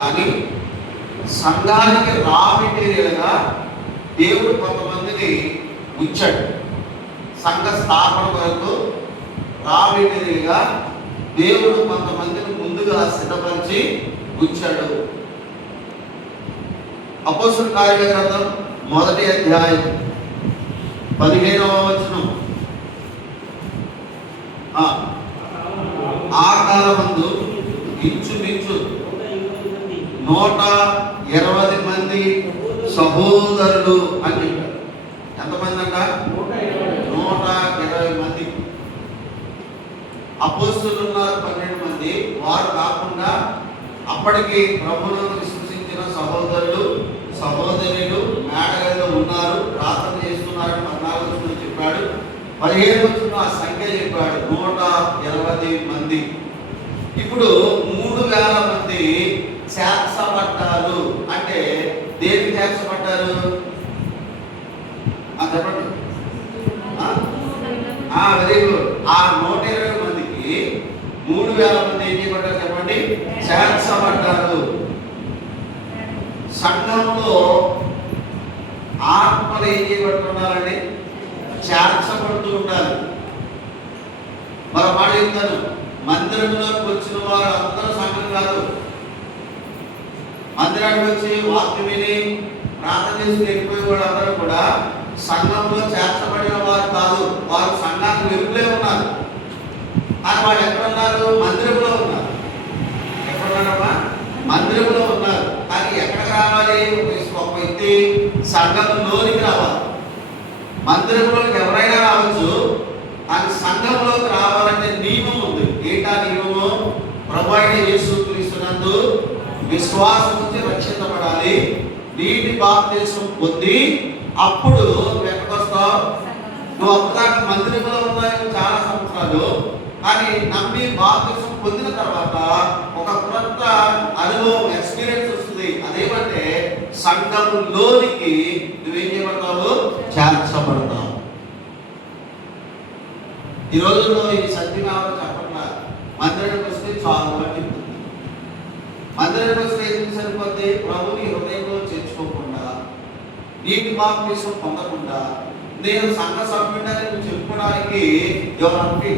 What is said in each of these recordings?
కానీ సంఘానికి రా మెటీరియల్గా దేవుడు కొంతమందిని ఉంచాడు. సంఘ స్థాపన వరకు రా మెటీరియల్గా దేవుడు కొంతమందిని ముందుగా సిద్ధపరిచి ఉంచాడు. అపోస్తలుల కార్యాల గ్రంథం 1వ అధ్యాయం 15వ వచనం. ఆ కాలమందు ఇంచుమించు 120 మంది సహోదరులు అని చెప్పారు. ఎంతమంది అంట? 120 మంది. అపోస్తలులు ఉన్నారు 12 మంది. వారు కాకుండా అప్పటికి ప్రభువును విశ్వసించిన సహోదరులు సహోదరులు మేడగదిలో ఉన్నారు, ప్రార్థన చేస్తున్నారని 14 వచనంలో చెప్పాడు. 15 వచనంలో ఆ సంఖ్య చెప్పాడు, 120 మంది. ఇప్పుడు 3000 మంది చేర్చబడ్డారు. అంటే దేనికి చేర్చబడ్డారు చెప్పండి. Very good. ఆ 120 మందికి 3000 మంది ఏం చేయబడ్డారు చెప్పండి? చేర్చబడ్డారు. సంఘంలో ఆత్మలు ఏం చేయబడుతున్నారండి? చేర్చబడుతూ ఉండాలి. మరో మాట చెప్తాను, మందిరంలోకి వచ్చిన వారు అందరూ సంఘం కాదు. మందిరానికి వచ్చి వాక్యం విని ప్రార్థన చేసి వెళ్ళిపోయే వాళ్ళందరూ కూడా సంఘంలో చేర్చబడిన వారు కాదు. వారు సంఘానికి వెలుగులే ఉన్నారు. కానీ వాళ్ళు ఎక్కడ ఉన్నారు? మందిరంలో ఉన్నారు. ఎక్కడున్నారమ్మా? మందిరంలో ఉన్నారు. కానీ ఎక్కడికి రావాలి? ఒక వ్యక్తి సంఘంలోనికి రావాలి. మందిరంలోకి ఎవరైనా రావచ్చు, కానీ సంఘంలోకి రావాలంటే నియమం ఉంది. ఏంటా నియమము? ప్రభువైన యేసుక్రీస్తునందు విశ్వాసం నుంచి రక్షించబడాలి, నీటి బాప్తిస్మం పొంది అప్పుడు నువ్వు ఎక్కడికి వస్తావు? నువ్వు అప్పటిదాకా మందిరంలో ఉన్నావు చాలా సంవత్సరాలు, కానీ నమ్మి బాప్తిస్మం పొందిన తర్వాత ఒక కొత్త అనుభవం, ఎక్స్పీరియన్స్ వస్తుంది. అదేమంటే సంఘంలోనికి నువ్వేం చేయబడతావు? చేర్చబడతావు. ఈ రోజుల్లో ఈ సత్యం ఎవరు చెప్పట్లా. మందిరానికి వస్తే చాలు అని చెప్తుంది. మందిరానికి వస్తే ఎందుకు సరిపోతే? ప్రభుని హృదయంలో చేర్చుకోకుండా, నీటి బాప్తిస్మం పొందకుండా, నేను సంఘ సభ్యుడని నువ్వు చెప్పుకోవడానికి ఎవరంటే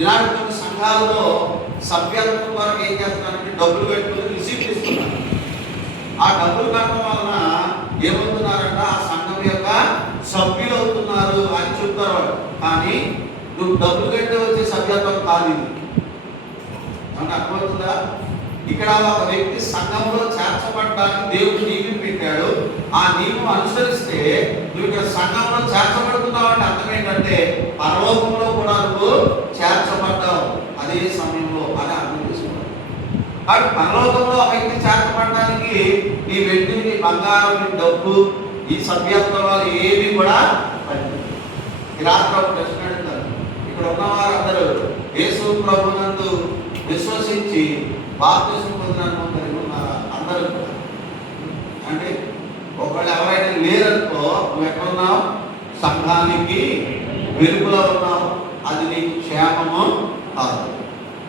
ఇలాంటి కొన్ని సంఘాలలో సభ్యత్వం వరకు ఏం చేస్తున్నారంటే డబ్బులు పెట్టుకుని రిసీప్ట్ ఇస్తున్నారు. ఆ డబ్బులు కట్టడం వలన ఏమవుతున్నారంట? ఆ సంఘం యొక్క సభ్యులు అవుతున్నారు అని చెప్తారు వాళ్ళు. కానీ నువ్వు డబ్బులు కట్టి వచ్చే సభ్యత్వం కాదు ఇది. అంటే అర్థమవుతుందా? ఇక్కడ ఒక వ్యక్తి సంఘంలో చేర్చబడడానికి దేవుడు నియమం పెట్టాడు. ఆ నియమం అనుసరిస్తే నువ్వు ఇక్కడ సంఘంలో చేర్చబడుతున్నావు అంటే అర్థం ఏంటంటే పరలోకంలో కూడా నువ్వు చేర్చబడ్డావు అదే సమయంలో అని అర్థం చేసుకోవాలి. కాబట్టి పరలోకంలో ఒక వ్యక్తి చేర్చబడడానికి నీ వెండి, నీ బంగారం, నీ డబ్బు, ఈ సభ్యత్వాలు ఏవి కూడా ఈ రాత్రి ఒక ప్రశ్న అడుగుతారు. ఇక్కడ ఉన్నవారు అందరూ యేసు ప్రభునందు విశ్వసించి బాప్తిస్మం పొందిన అనుభవం కలిగి ఉన్నారా? అందరూ అంటే ఒకళ్ళు ఎవరైనా లేరనుకో, నువ్వు ఎక్కడున్నావు? సంఘానికి వెలుగులో ఉన్నావు. అది నీకు క్షేమము కాదు.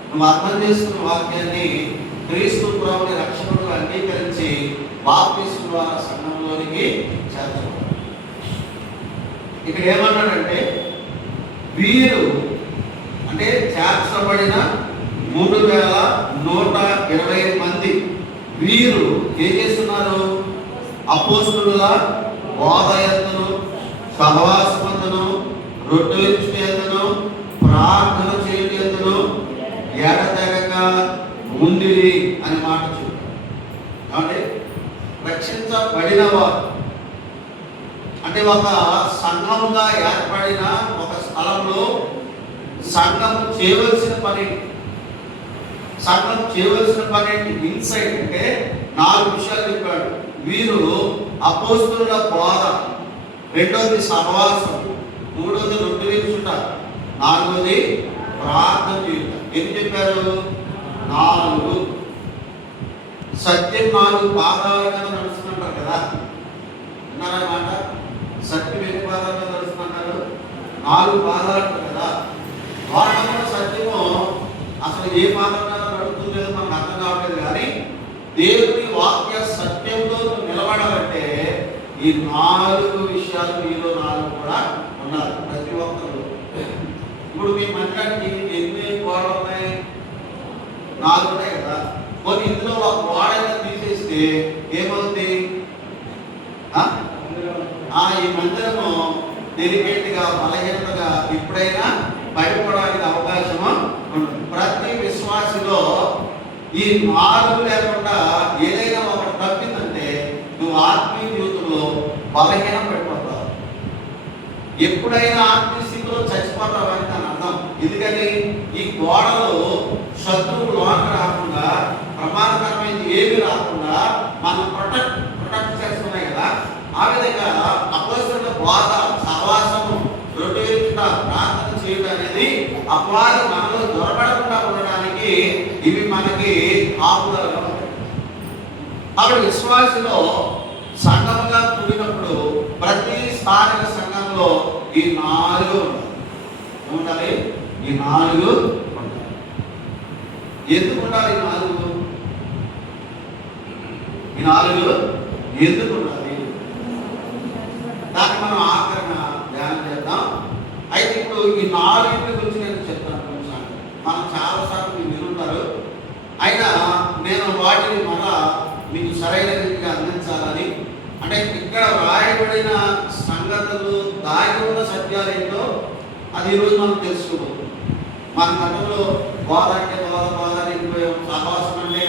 నువ్వు అర్థం చేసుకున్న వాక్యాన్ని క్రీస్తు ప్రభుని రక్షకుడుగా అంగీకరించి బాప్తిస్మం ద్వారా సంఘంలోనికి చేర్చబడ్డారు. ఇక్కడ ఏమన్నాడంటే వీరు అంటే చేర్చబడిన 3120 మంది వీరు ఏం చేస్తున్నారు? అపోస్తలుల బోధయందును, సహవాసమందును, రొట్టె విరుచుటయందును, ప్రార్థన చేయుటయందును ఎడతెగక ఉండిరి అనే మాట చూడండి. కాబట్టి రక్షించబడిన వారు అంటే ఒక సంఘంగా ఏర్పడిన ఒక స్థలంలో సంఘం చేయవలసిన పని, సంఘం చేయవలసిన పని ఇన్సైట్ అంటే 4 విషయాలు చెప్పాడు. వీరు అపోస్తలుల బోధ, రెండోది సహవాసం, మూడోది రొట్టె విరుచుట, నాలుగోది ప్రార్థన చేయుట. ఎన్ని చెప్పారు? 4. సత్యం 4 పాదాల మీద నడుస్తున్నారు కదా, విన్నారన్నమాట. సత్యం ఎన్ని పాదాల మీద నడుస్తున్నారు? 4 పాదాలు కదా. వాటిలో సత్యము అసలు ఏ పాదం మీద నడుస్తుందో మనకు అర్థం కావట్లేదు. కానీ దేవుని వాక్య సత్యంలో నువ్వు నిలబడాలంటే ఈ 4 విషయాలు మీలో 4 కూడా ఉండాలి ప్రతి ఒక్కరు. ఇప్పుడు మీ మందిరానికి ఎన్ని గోడలు ఉన్నాయి? 4 ఉన్నాయి కదా. కొన్ని ఇందులో ఒక గోడైనా తీసేస్తే ఏమవుతుంది? ఈ మందిరము డెలికేట్గా బలహీనతగా ఎప్పుడైనా పడిపోవడానికి అవకాశము ఉంటుంది. ప్రతి విశ్వాసిలో ఈ 4 లేకుండా ఏదైనా ఒకటి తప్పిందంటే నువ్వు ఆత్మీయ జీవితంలో బలహీన పడిపోతావు. ఎప్పుడైనా ఆత్మీయ స్థితిలో చచ్చిపోతావు అని దాని అర్థం. ఎందుకని ఈ గోడలు శత్రువు లోనికి రాకుండా, ప్రమాదకరమైనది ఏమి రాకుండా మనం ప్రొటెక్ట్ చేస్తున్నాయి కదా. ఆ విధంగా అపొస్తలుల బోధ, సహవాసము, రొట్టె విరుచుట, ప్రార్థన చేయడం అనేది అపవాది మనలో దొరకకుండా ఉండడానికి ఇవి మనకి ఆపుదలుగా ఉంటాయి. కాబట్టి విశ్వాసలో సంఘముగా కూడినప్పుడు ప్రతి స్థానిక సంఘంలో ఈ 4 ఉండాలి. ఈ 4 ఉండాలి. ఎందుకు ఉండాలి? ఈ 4 ఎందుకు ఉండాలి? దాన్ని మనం ఆఖరణ ధ్యానం చేద్దాం. అయితే ఇప్పుడు ఈ 4 గురించి నేను చెప్తాను. కొంచెం మనం చాలాసార్లు మీరు వినుంటారు, అయినా నేను వాటిని మళ్ళా మీకు సరైన రీతిగా అందించాలని, అంటే ఇక్కడ రాయబడిన సంగతులు దాగి ఉన్న సత్యాలు ఏంటో అది ఈరోజు మనం తెలుసుకోబోతున్నాం. మన గతంలో బోధ అంటే బోధ వెళ్ళిపోయాం, సహవాసం అంటే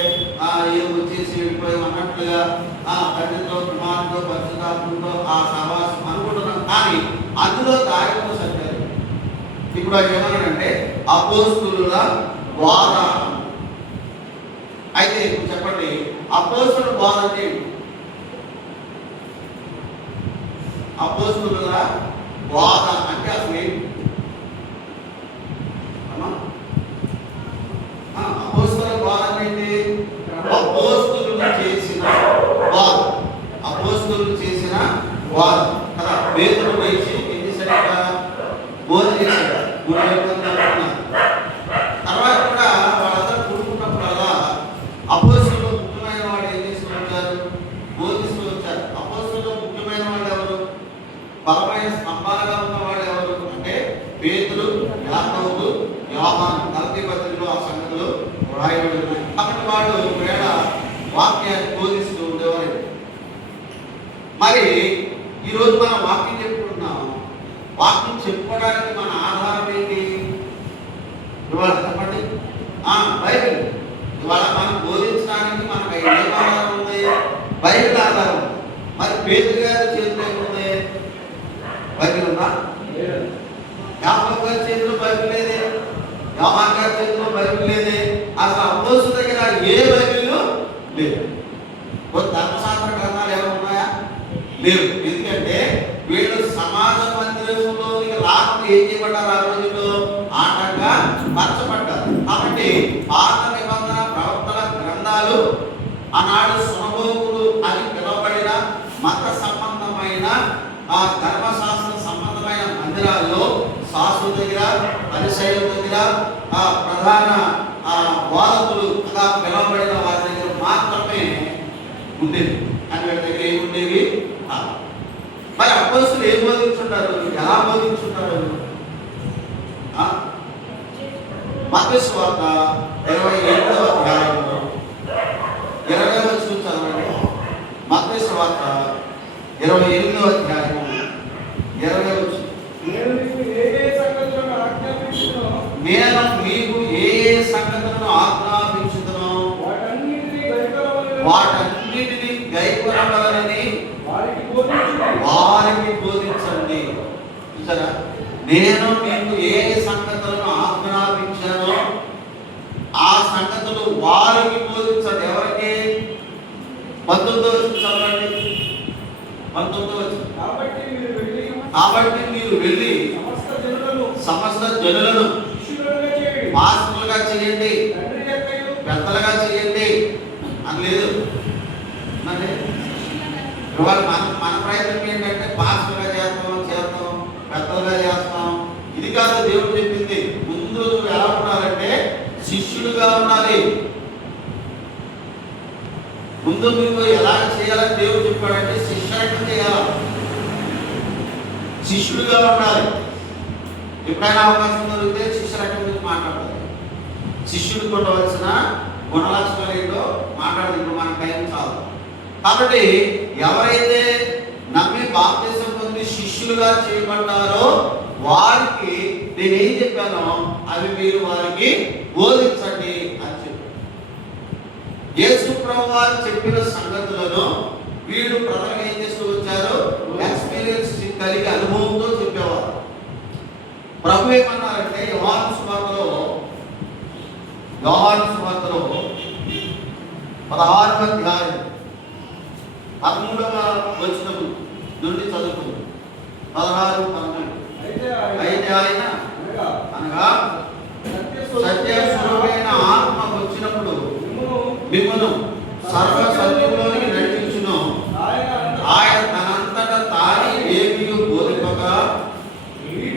ఏం వచ్చేసి వెళ్ళిపోయాం అన్నట్లుగా తండ్రితో, కుమారుతో, పరిశుద్ధాత్మతో ఆ సహవాసం అనుకుంటున్నాం. కానీ అందులో దాగి ఉన్న సత్యాలు ఇప్పుడు అది ఏమన్నాడంటే అపోస్తలుల బోధ. అయితే ఇప్పుడు చెప్పండి, అపోస్తలుల బోధ అంటే అపోస్తలుల బోధ అంటే అసలు ఏంటి? అపోస్తలుల బోధ అంటే అపోస్తలులు చేసిన బోధ. అపోస్తలులు చేసిన బోధ కదా. పేతురు వేసి ఏం చేశాడు? బోధ చేశాడు. తర్వాత కూడా వాళ్ళందరూ కూడుకున్నప్పుడల్లా అపోస్తలులు ముఖ్యమైన వాడు ఏం చేస్తూ వచ్చారు? బోధిస్తూ వచ్చారు. అపోస్తలులు ముఖ్యమైన వాళ్ళు ఎవరు? బలమైన స్తంభాలుగా ఉన్న వాళ్ళు ఎవరు అంటే పేతురు, యాకోబు, యోహాను. గలతీ పత్రికలో ఆ సంగతులు రాయబడి ఉన్నాయి. కాబట్టి వాళ్ళు వేళ వాక్యాన్ని బోధిస్తూ ఉండేవారు. మరి ఈరోజు మనం వాక్యం చెప్పుకుంటున్నాం. వాక్యం చెప్పుకోవడానికి మన ఆధారం ఏంటి? ఇవాళ చెప్పండి. బైబిల్. ఇవాళ మనం బోధించడానికి మనకు ఏ ఆధారం ఉంది? బైబిల్ ఆధారం ఉంది. మరి పేతురు గారి చేతిలో ఏముంది? బైబిల్ ఉందా? యాకోబు గారి చేతిలో బైబిల్ లేదే. యోహాను గారి చేతిలో బైబిల్ లేదే. అసలు అపోస్తలుల దగ్గర ఏ బైబిల్ లేదు. ధర్మశాస్త్ర గ్రంథాలు ఏమైనా ఉన్నాయా? లేవు. ఎందుకంటే వీళ్ళు సమాజ మందిరంలోనికి రాకుండా ఏం చేయబడ్డారు? ఆ రోజుల్లో ఆటంగా పరచబడ్డారు. కాబట్టి పాత నిబంధన ప్రవక్తల గ్రంథాలు ఆనాడు సునబోకులు అని పిలువబడిన మత సంబంధమైన ధర్మశాస్త్ర సంబంధమైన మందిరాల్లో శాస్త్రుల దగ్గర, పరిసయ్యుల దగ్గర, ప్రధాన బోధకులు పిలువబడిన వారి దగ్గర మాత్రమే ఉండేది. అని వీళ్ళ దగ్గర ఏమి ఉండేవి? మరి అపోస్తలులు ఏం బోధించుంటారు? ఎలా బోధించుంటారు? మత్తయి సువార్త 27వ అధ్యాయంలో 20వ వచనం చదవండి. మత్తయి సువార్త 28వ అధ్యాయం 20వ వచనం. నేను మీకు ఏ సంగతులను ఆజ్ఞాపించుదునో వాటన్నిటిని గైకొనవలెనని వారికి బోధించండి. చూసారా? నేను మీకు ఏ సంగతులను ఆజ్ఞాపించానో ఆ సంగతులు వారికి బోధించండి. ఎవరికి? 19వ వచనం చదవండి. 19వ వచనం. కాబట్టి మీరు వెళ్ళి సమస్త జనులను పాస్టర్లుగా చేయండి, పెద్దలుగా చేయండి అని లేదు. ఇవాళ మన ప్రయత్నం ఏంటంటే పాస్టర్గా చేస్తాం, పెద్దలుగా చేస్తాం. ఇది కాదు దేవుడు చెప్పింది. ముందు నువ్వు ఎలా ఉండాలంటే శిష్యుడుగా ఉండాలి. ముందు మీకు ఎలా చేయాలని దేవుడు చెప్పాడంటే శిష్యుడిగా చేయాలి, శిష్యుడిగా ఉండాలి. ఎప్పుడైనా అవకాశం దొరికితే శిష్యురకం గురించి మాట్లాడాలి. శిష్యుడికి ఉండవలసిన గుణలక్షణాలు ఏంటో మాట్లాడదు. ఇప్పుడు మన టైం చాలు. కాబట్టి ఎవరైతే నమ్మి బాప్తిసం పొంది శిష్యులుగా చేయబడ్డారో వారికి నేనేం చెప్పానో అవి మీరు వారికి బోధించండి అని చెప్పాను. యేసు ప్రభువు వారు చెప్పిన సంగతులను వీళ్ళు ప్రజలకు ఏం చేస్తూ వచ్చారు? ఎక్స్పీరియన్స్ కలిగి అనుభవంతో చెప్పేవారు. ప్రభు ఏమన్నారంటే యోహాను సువార్తలో 16వ అధ్యాయం 13వ వచనం నుండి చదువుకుందాం. 16, 12. అయితే ఆయన అనగా సత్యస్వరూపమైన ఆత్మ వచ్చినప్పుడు మిమ్మును సర్వ సత్యంలోనికి నడిపించును. ఆయన తనంతట తానే ఏమీ బోధింపక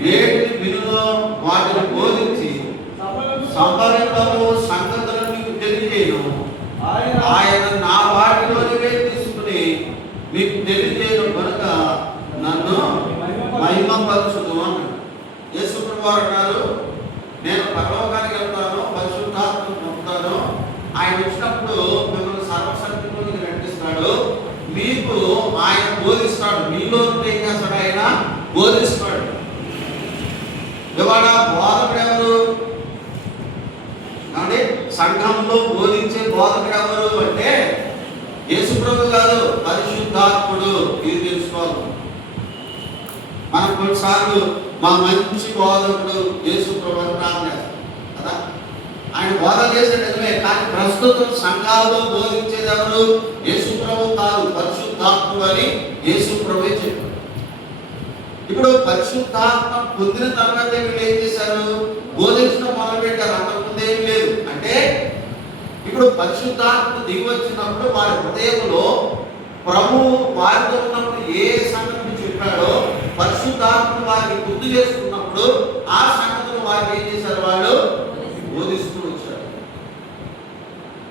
వేటిని వినులో వాటిని బోధించి సంభవితము సంగతులను మీకు తెలియజేయను. ఆయన నా వాటిలోనివే తీసుకుని మీకు తెలియజేయను కనుక నన్ను మహిమపరచును అన్నాడు. యేసు ప్రభువు అన్నారు, నేను పరలోకానికి వెళ్తాను, పరిశుద్ధాత్మను పంపుతాను. ఆయన వచ్చినప్పుడు మిమ్మల్ని సర్వసత్యంలోకి నడిపిస్తాడు, మీకు ఆయన బోధిస్తాడు. మీలో ఏం చేస్తాడు? ఆయన బోధిస్తాడు. ఇవాళ బోధకుడు ఎవరు అంటే సంఘంలో బోధించే బోధకుడు ఎవరు అంటే యేసు ప్రభువు కాదు, పరిశుద్ధాత్ముడు. ఇది తెలుసుకోవాలి. మనం కొన్నిసార్లు మా మంచి బోధకుడు యేసు ప్రభువు ప్రార్థన చేస్తాం కదా. ఆయన బోధ చేసే నిజమే, కానీ ప్రస్తుతం సంఘాల్లో బోధించేది ఎవరు? యేసు ప్రభువు కాదు, పరిశుద్ధాత్ముడు అని యేసు ప్రభువే చెప్పారు. ఇప్పుడు పరిశుద్ధాత్మ పొందిన తర్వాత వీళ్ళు ఏం చేశారు? బోధించడం మొదలుపెట్టారు. అంతకుముందు ఏం లేదు. అంటే ఇప్పుడు పరిశుద్ధాత్మ దిగి వచ్చినప్పుడు వారి హృదయంలో ప్రభువు వారితో ఉన్నప్పుడు ఏ సంగతిని చెప్పాడో పరిశుద్ధాత్మ వారిని గుర్తు చేసుకున్నప్పుడు ఆ సంగతులు వారికి ఏం చేశారు? వాళ్ళు బోధిస్తూ వచ్చారు.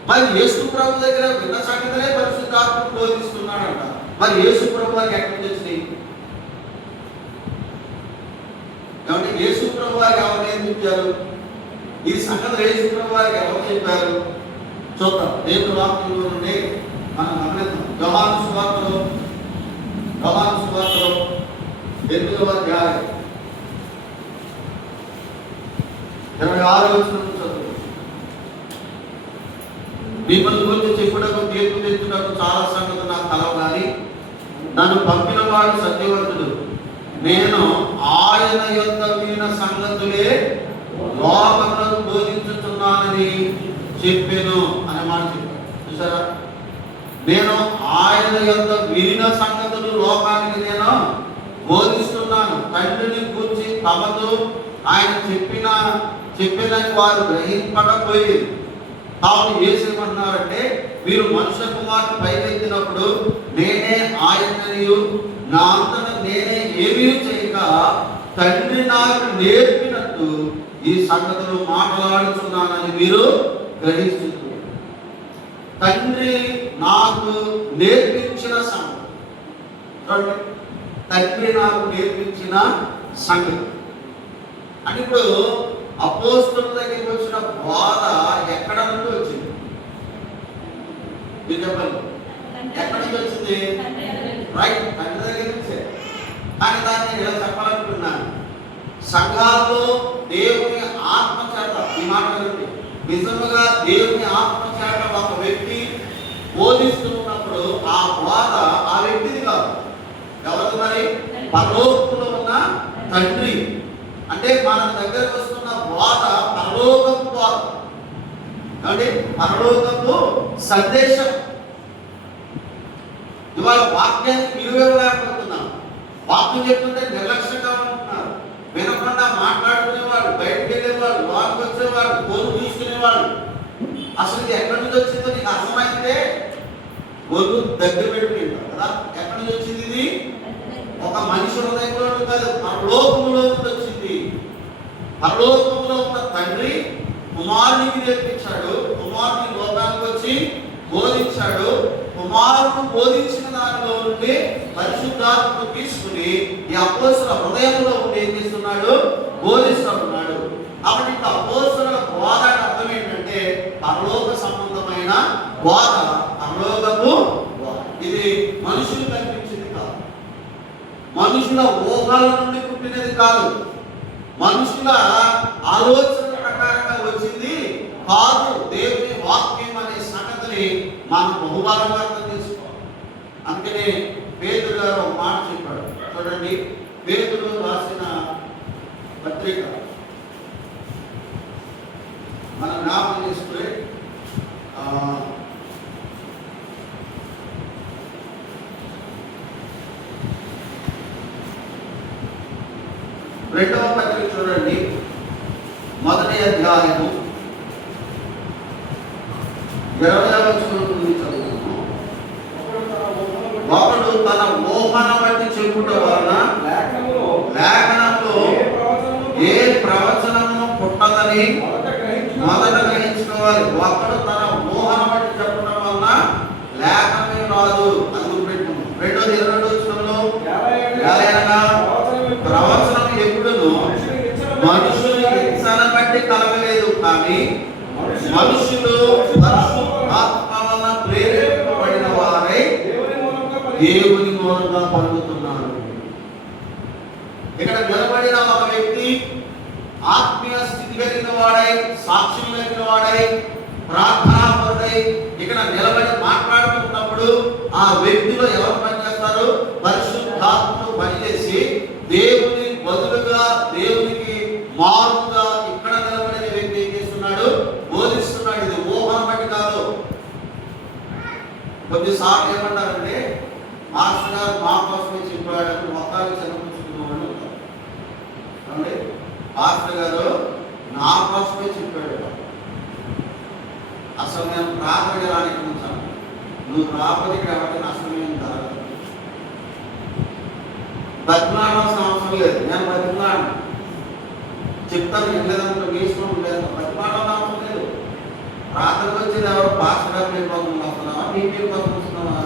మరి యేసు ప్రభు దగ్గర విన్న సంగతులే పరిశుద్ధాత్మ బోధిస్తున్నాడంట. మరి యేసు ప్రభు వారికి ఎక్కడి నుంచి వచ్చినాయి? కాబట్టి యేసు ప్రభు వారికి ఎవరు నేర్పించారు? ఈ సంగతులు యేసు ప్రభు వారికి ఎవరు చెప్పారు? చూద్దాం. దేవుని వాక్యంలో నుండి మనం గమనిద్దాం. యోహాను సువార్తలో 8వ అధ్యాయం 26వ వచనం చదువు. మిమ్మల్ని గురించి చెప్పుటకు తీర్పు తెచ్చుటకు చాలా సంగతులు నాకు కలవు, కానీ నన్ను పంపిన వాడు సత్యవంతుడు, నేను ఆయన యొద్ద విన్న సంగతులే లోకములకు బోధించుతున్నానని చెప్పాను అనే మాట చెప్పాను. చూసారా? నేను ఆయన యొద్ద విన్న సంగతులు లోకానికి నేను బోధిస్తున్నాను. తండ్రిని కూర్చి తమతో ఆయన చెప్పినని వారు గ్రహింపకపోయేది. కాబట్టి ఏమన్నారంటే, మీరు మనుష్య కుమారుని పైకెత్తినప్పుడు నేనే ఆయననియు నా అంతట నేనే ఏమీ చేయక తండ్రి నాకు నేర్పినట్టు ఈ సంగతులు మాట్లాడుతున్నానని మీరు గ్రహిస్తున్నారు. తండ్రి నాకు నేర్పించిన సంగతి, తండ్రి నాకు నేర్పించిన సంగతి అంటే ఇప్పుడు అపోస్తలుల దగ్గరికి వచ్చిన బోధ ఎక్కడ నుండి వచ్చింది? మీరు చెప్పండి, ఎక్కడి నుంచి వచ్చింది? రైట్, తండ్రి దగ్గర నుంచే. కానీ దాన్ని నేను ఇలా చెప్పాలనుకున్నాను, సంఘాల్లో దేవుని ఆత్మ చేత, ఈ మాట నిజముగా దేవుని ఆత్మ చేత ఒక వ్యక్తి బోధిస్తున్నప్పుడు ఆ బోధ ఆ వ్యక్తిది కాదు. ఎవరు మరి? పరలోకంలో ఉన్న తండ్రి. అంటే మన దగ్గర వస్తున్న బోధ పరలోకపు బోధ, అంటే పరలోకపు సందేశం. ఇవాళ వాక్యానికి విలువ లేకపోతున్నాం. వాక్యం చెప్తుంటే నిర్లక్ష్యంగా ఉంటున్నారు. వినకుండా మాట్లాడుకునేవాడు, బయటకు వెళ్ళేవాడు, లోనికి వచ్చేవాడు, ఫోన్ తీసుకునేవాడు. అసలు ఇది ఎక్కడి నుంచి వచ్చిందో నీకు అర్థమైతే గొర్రెలు దగ్గర పెట్టుకుంటారు కదా. ఎక్కడి నుంచి వచ్చింది ఇది? ఒక మనిషి హృదయంలో కాదు, పరలోకములో నుండి వచ్చింది. పరలోకములో ఉన్న తండ్రి కుమారునికి నేర్పించాడు. కుమారుని లోకానికి వచ్చి బోధించాడు. కుమారుడు బోధించిన దానిలో నుండి పరిశుద్ధాత్మను తీసుకుని ఈ అపోస్తలుల హృదయంలో ఉండి ఏం చేస్తున్నాడు? బోధిస్తున్నాడు. కాబట్టి అపోస్తలుల బోధ అర్థం ఏంటంటే పరలోక సంబంధమైన బోధ, పరలోకపు బోధ. ఇది మనుషులు కల్పించింది కాదు, మనుషుల ఊహల నుండి పుట్టినది కాదు, మనుషుల ఆలోచన ప్రకారంగా వచ్చింది కాదు. దేవుని వాక్యం అనే సంగతిని మనం బహుబలంగా అర్థం చేసుకోవాలి. అందుకనే పేతురు గారు ఒక మాట చెప్పాడు. చూడండి, పేతురు రాసిన పత్రిక మనం జ్ఞాపకం చేసుకుని రెండవ పత్రిక చూడండి, మొదటి అధ్యాయము 20వ వచనం నుండి చదువుతాము. ఒకడు తన మోహన బట్టి చెప్పుట వలన లేఖనంలో ఏ ప్రవచనము పుట్టదని మొదట గ్రహించుకోవాలి. ఒకడు తన మోహన బట్టి చెప్పడం వలన లేఖనమే రాదు. అది గుర్తుపెట్టుకున్నాం. రెండోది 22వ వచనంలో ప్రవచనం ఎప్పుడును మనుషుని ఇచ్చన బట్టి కలగలేదు, కానీ మనుషులు పరిశుద్ధాత్మ వలన ప్రేరేపింపబడిన వారై దేవుని మూలంగా పలుకుతున్నారు. ఇక్కడ నిలబడిన ఒక వ్యక్తి ఆత్మీయ స్థితి కలిగిన వాడై, సాక్ష్యం కలిగిన వాడై, ప్రార్థనాపరుడై ఇక్కడ నిలబడి మాట్లాడుతున్నప్పుడు ఆ వ్యక్తిలో ఎవరు పనిచేస్తారు? పరిశుద్ధాత్మను పనిచేసి దేవుని బదులుగా, దేవునికి మారుగా ఇక్కడ నిలబడిన వ్యక్తి ఏం చేస్తున్నాడు? బోధిస్తున్నాడు. ఇది ఊహను బట్టి కాదు. కొద్దిసార్లు ఏమంటారంటే మాస్టర్ గారు మా కోసమే చెప్పాడని మొత్తాన్ని చదివించుకున్న వాళ్ళు అంటే మాస్టర్ గారు నా కోసమే చెప్పాడు. అసలు నేను ప్రార్థన చేయడానికి ఉంచాను, నువ్వు రాకపోతే ఇక్కడ ఎవరైనా అసలు నేను జరగదు. బతిమాడాల్సిన అవసరం లేదు. నేను బతిమాడు చెప్తాను, వెళ్ళేదంటే మీ ఇష్టం లేదు. బతిమాడాల్సిన అవసరం లేదు. ప్రార్థనకు వచ్చేది ఎవరు? పాస్టర్ గారు మీ కోసం వస్తున్నావా, నీ పేరు కోసం వస్తున్నావా?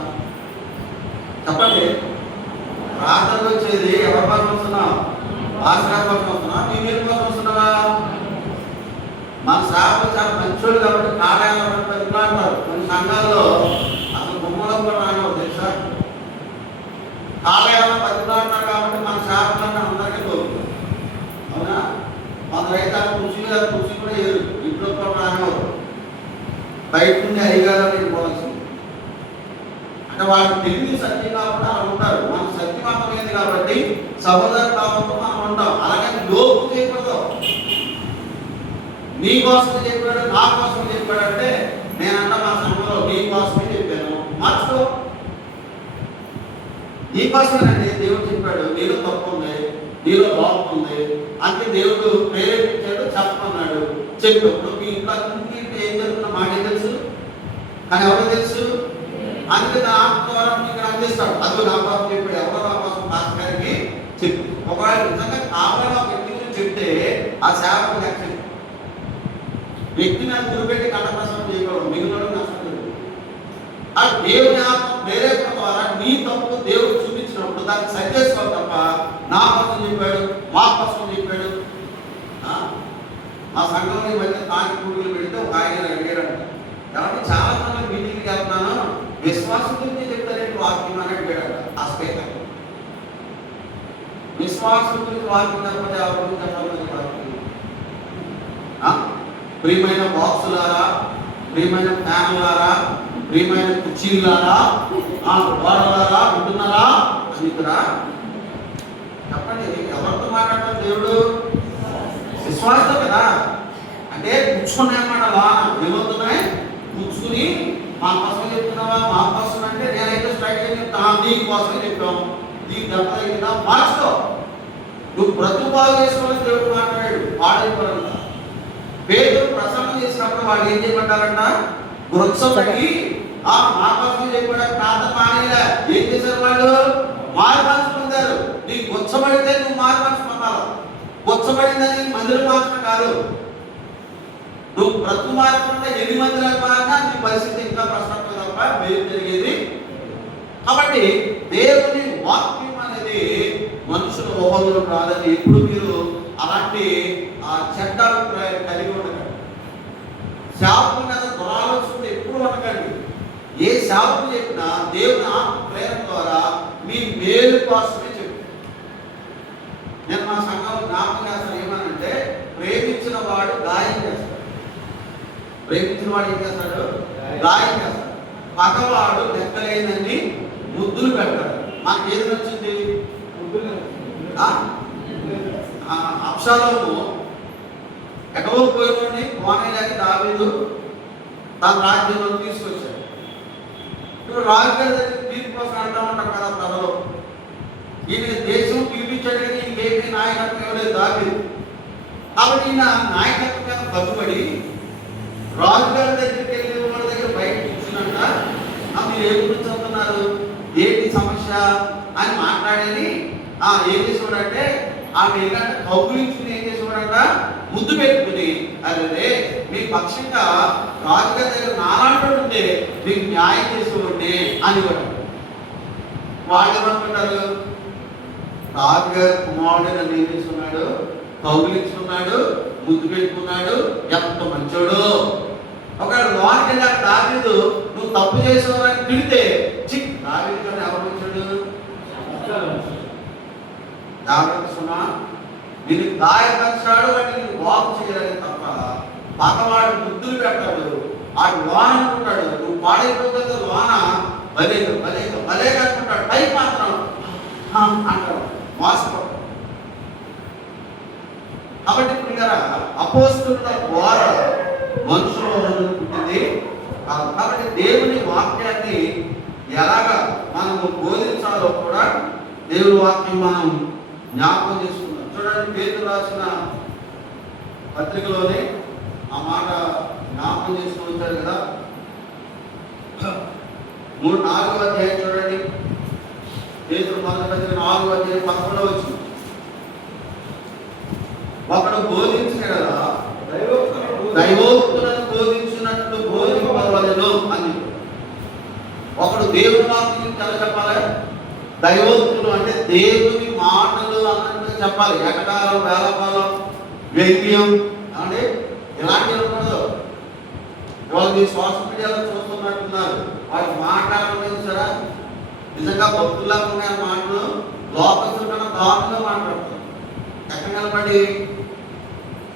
చెప్పండి. ప్రార్థనకు వచ్చేది ఎవరి కోసం వస్తున్నావు? పాస్టర్ గారి కోసం వస్తున్నావా, నీ పేరు కోసం వస్తున్నావా? మన సేవకులు చాలా మంచోళ్ళు కాబట్టి కార్యాలయం బతిమాడతారు. కొన్ని సంఘాల్లో అసలు గుమ్మలో కూడా రానివ్వరు తెలుసా? కార్యాలయంలో బతిమాడతారు కాబట్టి మన సేవకులన్నీ అందరికీ తోలుతారు. అవునా? కొందరైతే ఆ కుర్చీ మీద కుర్చీ కూడా ఏరు, ఇంట్లో కూడా రానివ్వరు. బయట నుండి అడిగారు పోవాల్సింది. అంటే వాళ్ళకి తెలియని సత్యం కాబట్టి వాళ్ళు ఉంటారు. మన సత్యవంతమైంది కాబట్టి సహోదర భావంతో మనం ఉంటాం. అలాగే లోపు చేయకూడదు. నీ కోసమే చెప్పాడు, నా కోసమే చెప్పాడంటే నేనంట మా సంఘంలో నీ కోసమే చెప్పాను. మార్చుకో. నీ కోసమేనండి దేవుడు చెప్పాడు. నీలో తప్పు ఉంది, నీలో లోపం ఉంది, అంటే దేవుడు ప్రేరేపించాడు, చెప్పమన్నాడు. చెప్పినప్పుడు మీ ఇంట్లో ఏం జరుగుతున్నా మాకే తెలుసు, కానీ ఎవరికి తెలుసు? అందుకే నా ఆత్మ ద్వారా మీకు అందిస్తాడు. అది నా కోసం చెప్పాడు. ఎవరో నా కోసం పాస్టర్ గారికి చెప్పు. ఒకవేళ నిజంగా కావాలని ఒక వ్యక్తి గురించి చెప్తే ఆ సేవకు లక్ష్యం వ్యక్తిని అది గురిపెట్టి కంఠప్రసవం చేయకూడదు. మిగిలిన నష్టం లేదు. ఆ దేవుని ఆత్మ ప్రేరేపణ ద్వారా నీ తప్పు దేవుడు చూపించినప్పుడు దాన్ని సరి చేసుకోవాలి తప్ప నా కోసం చెప్పాడు, మా కోసం చెప్పాడు. మా సంఘంలో ఈ మధ్య తాకి కూడుగులు పెడితే ఒక ఆయన అడిగారంట. కాబట్టి చాలా మంది మీటింగ్కి వెళ్తున్నాను, విశ్వాసం గురించి చెప్తారేంటి వాక్యం అని అడిగాడు ఆ స్పీకర్. విశ్వాసం గురించి వాక్యం చెప్పండి, ఎవరి గురించి చెప్పాలి వాక్యం? ప్రియమైన బాక్సులారా, ప్రియమైన ఫ్యాన్లారా, ప్రియమైన కుర్చీలారా, గోడలారా ఉంటున్నారా అందుకురా చెప్పండి. ఎవరితో మాట్లాడతారు? దేవుడు విశ్వాసం కదా. అంటే కూర్చున్నాయన్నమాట. ఏమవుతున్నాయి? కూర్చుని మా కోసం చెప్తున్నావా, మా కోసం అంటే నేనైతే స్ట్రైక్ చెప్తాను, నీ కోసమే చెప్పాము, నీకు దెబ్బ తగ్గిందా మార్చుకో. నువ్వు బ్రతుకు బాగు చేసుకోవాలని దేవుడు మాట్లాడాడు. వాడైపోవాలంట. పేదలు ప్రసన్నం చేసినప్పుడు వాళ్ళు ఏం చేయమంటారంట? గృత్సకి మా కోసం చెప్పాడు ప్రార్థన మానేలా. ఏం చేశారు వాళ్ళు? మారుమనసు పొందారు. నీకు గుచ్చబడితే నువ్వు మారుమనసు పొందాలి. గుచ్చబడిందని మందులు మాత్రం కాదు. నువ్వు బ్రతుమారకుండా 8 మందిలకు మారినా నీ పరిస్థితి ఇంకా ప్రశ్నకు తప్ప మేలు జరిగేది. కాబట్టి దేవుని వాక్యం అనేది మనుషుల ఊహలో రాదని ఎప్పుడు మీరు అలాంటి చెడ్డ అభిప్రాయం కలిగి ఉండకండి. సేవకుల మీద దురాలోచనలు ఎప్పుడు ఉండకండి. ఏ సేవకులు చెప్పినా దేవుని ఆత్మ ప్రేరణ ద్వారా మీ మేలు కోసమే చెప్పు. నేను మా సంఘంలో జ్ఞాపకం చేస్తాను ఏమనంటే, ప్రేమించిన వాడు గాయం చేస్తాడు. ప్రేమించిన వాడు ఏం చేస్తాడు? గాయం చేస్తాడు. పగవాడు లెక్కలేనన్ని ముద్దులు పెడతాడు. మాకు ఏది నచ్చింది? అబ్షాలోము ఎక్కడో పోయినోడిని కోనేలాకి దావీదు తన రాజ్యంలో తీసుకొచ్చాడు. ఇప్పుడు రాజుగారి దగ్గర తీర్పు కోసం అంటా ఉంటారు కదా ప్రజలు, ఈయన దేశం పిలిపించాడు కానీ ఇంకేమీ నాయకత్వం ఇవ్వలేదు దావీదు. కాబట్టి ఈయన నాయకత్వం కట్టుబడి రాజుగారి దగ్గరికి వెళ్ళి వాళ్ళ దగ్గర బయట కూర్చున్నాక, మీరు ఏ గురించి చదువుతున్నారు, ఏంటి సమస్య అని మాట్లాడేది. ఏం చేసేవాడంటే ఆమె ఏంటంటే కౌగులించుకుని ఏం చేసేవాడంట, ముద్దు పెట్టుకుని, అదే మీ పక్షంగా రాజుగారి దగ్గర నాలాంటి ఉంటే మీకు న్యాయం చేసేవాడి అని వాళ్ళు ఏమనుకుంటారు, రాజుగారి కుమారుడు నన్ను ఏం చేసుకున్నాడు, కౌగులించుకున్నాడు, ముద్దు పెట్టుకున్నాడు, ఎంత మంచోడు. ఒకవేళ లోనికి వెళ్ళాక దావీదు నువ్వు తప్పు చేసేవారని తిడితే దావీదు కానీ ఎవరు మంచోడు? జాగ్రత్త సుమా, నేను గాయపరిచాడు అంటే నేను వాపు చేయాలి తప్ప పక్కవాడు ముద్దులు పెట్టాడు, వాడు లోన అనుకుంటాడు నువ్వు పాడైపోతుంది, లోన భలేగా భలేగా భలేగా అనుకుంటాడు, పై మాత్రం అంటాడు, మోసపోతాడు. కాబట్టి ఇప్పుడు అపోస్తుల ద్వారా మనుషులు పుట్టింది కాదు. కాబట్టి దేవుని వాక్యాన్ని ఎలాగా మనము బోధించాలో కూడా దేవుని వాక్యం మనం జ్ఞాపకం చేసుకుందాం. చూడండి, పేతురు రాసిన పత్రికలోనే ఆ మాట జ్ఞాపకం చేసుకుని వచ్చారు కదా. 4వ అధ్యాయం చూడండి, పేతురు మొదటి పత్రిక 4వ అధ్యాయం 11వ వచనం. ఒకడు బోధించిన కదా దైవోక్తులను బోధించినట్లు బోధింపవలెను అని. ఒకడు దేవుని వాక్యం చెప్పాలి. దైవోక్తులు అంటే దేవుని మాటలు అన్నట్టు చెప్పాలి. ఎకటాలం, వేలపాలం, వ్యంగ్యం అంటే ఇలాంటివి ఉండదు. ఇవాళ మీ సోషల్ మీడియాలో చూస్తున్నట్టున్నారు, వాటి మాట్లాడలేదు సరే నిజంగా భక్తుల్లా ఉన్న మాటలు లోపల కన్నా దారుణంగా మాట్లాడతారు. ఎక్కడ నిలబడి